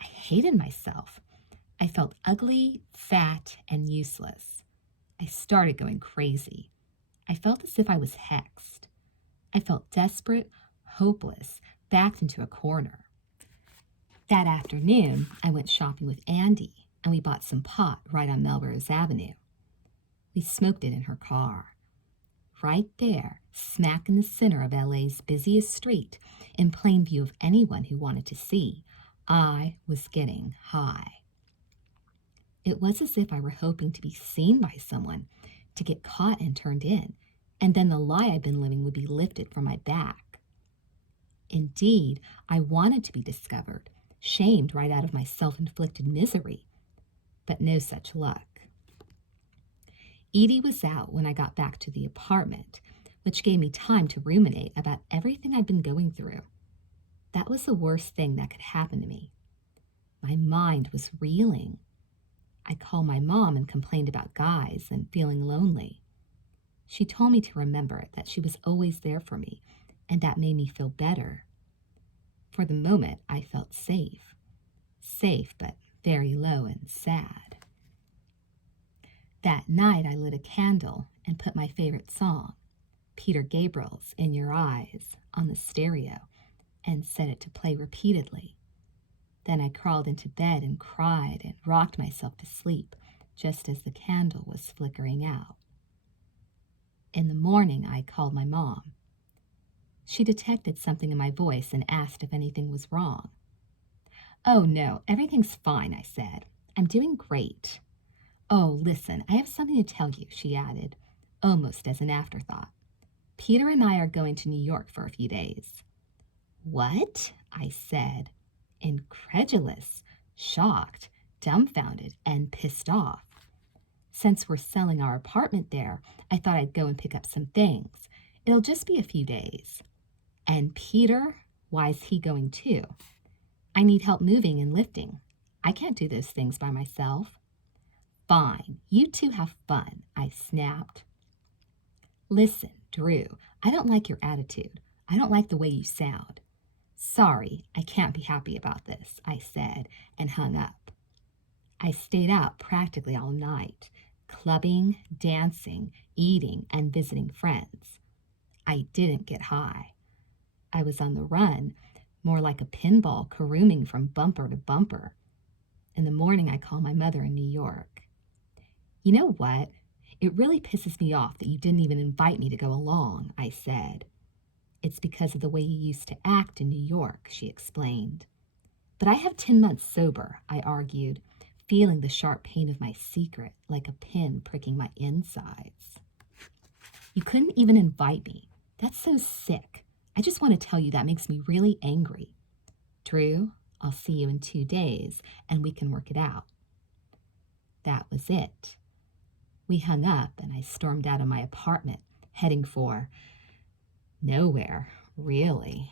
I hated myself. I felt ugly, fat, and useless. I started going crazy. I felt as if I was hexed. I felt desperate, hopeless, backed into a corner. That afternoon, I went shopping with Andy, and we bought some pot right on Melrose Avenue. We smoked it in her car. Right there, smack in the center of LA's busiest street, in plain view of anyone who wanted to see, I was getting high. It was as if I were hoping to be seen by someone, to get caught and turned in, and then the lie I'd been living would be lifted from my back. Indeed, I wanted to be discovered, shamed right out of my self-inflicted misery, but no such luck. Edie was out when I got back to the apartment, which gave me time to ruminate about everything I'd been going through. That was the worst thing that could happen to me. My mind was reeling. I called my mom and complained about guys and feeling lonely. She told me to remember that she was always there for me, and that made me feel better. For the moment, I felt safe. Safe, but very low and sad. That night I lit a candle and put my favorite song, Peter Gabriel's In Your Eyes, on the stereo and set it to play repeatedly. Then I crawled into bed and cried and rocked myself to sleep just as the candle was flickering out. In the morning, I called my mom. She detected something in my voice and asked if anything was wrong. "Oh, no, everything's fine," I said. "I'm doing great." "Oh, listen, I have something to tell you," she added, almost as an afterthought. "Peter and I are going to New York for a few days." "What?" I said, incredulous, shocked, dumbfounded, and pissed off. "Since we're selling our apartment there, I thought I'd go and pick up some things. It'll just be a few days." "And Peter? Why's he going too?" "I need help moving and lifting. I can't do those things by myself." "Fine, you two have fun," I snapped. "Listen, Drew, I don't like your attitude. I don't like the way you sound." "Sorry, I can't be happy about this," I said and hung up. I stayed out practically all night, clubbing, dancing, eating, and visiting friends. I didn't get high. I was on the run, more like a pinball caroming from bumper to bumper. In the morning, I called my mother in New York. "You know what? It really pisses me off that you didn't even invite me to go along," I said. "It's because of the way you used to act in New York," she explained. "But I have 10 months sober," I argued, feeling the sharp pain of my secret like a pin pricking my insides. "You couldn't even invite me. That's so sick. I just want to tell you that makes me really angry. Drew, I'll see you in 2 days and we can work it out." That was it. We hung up and I stormed out of my apartment, heading for nowhere, really.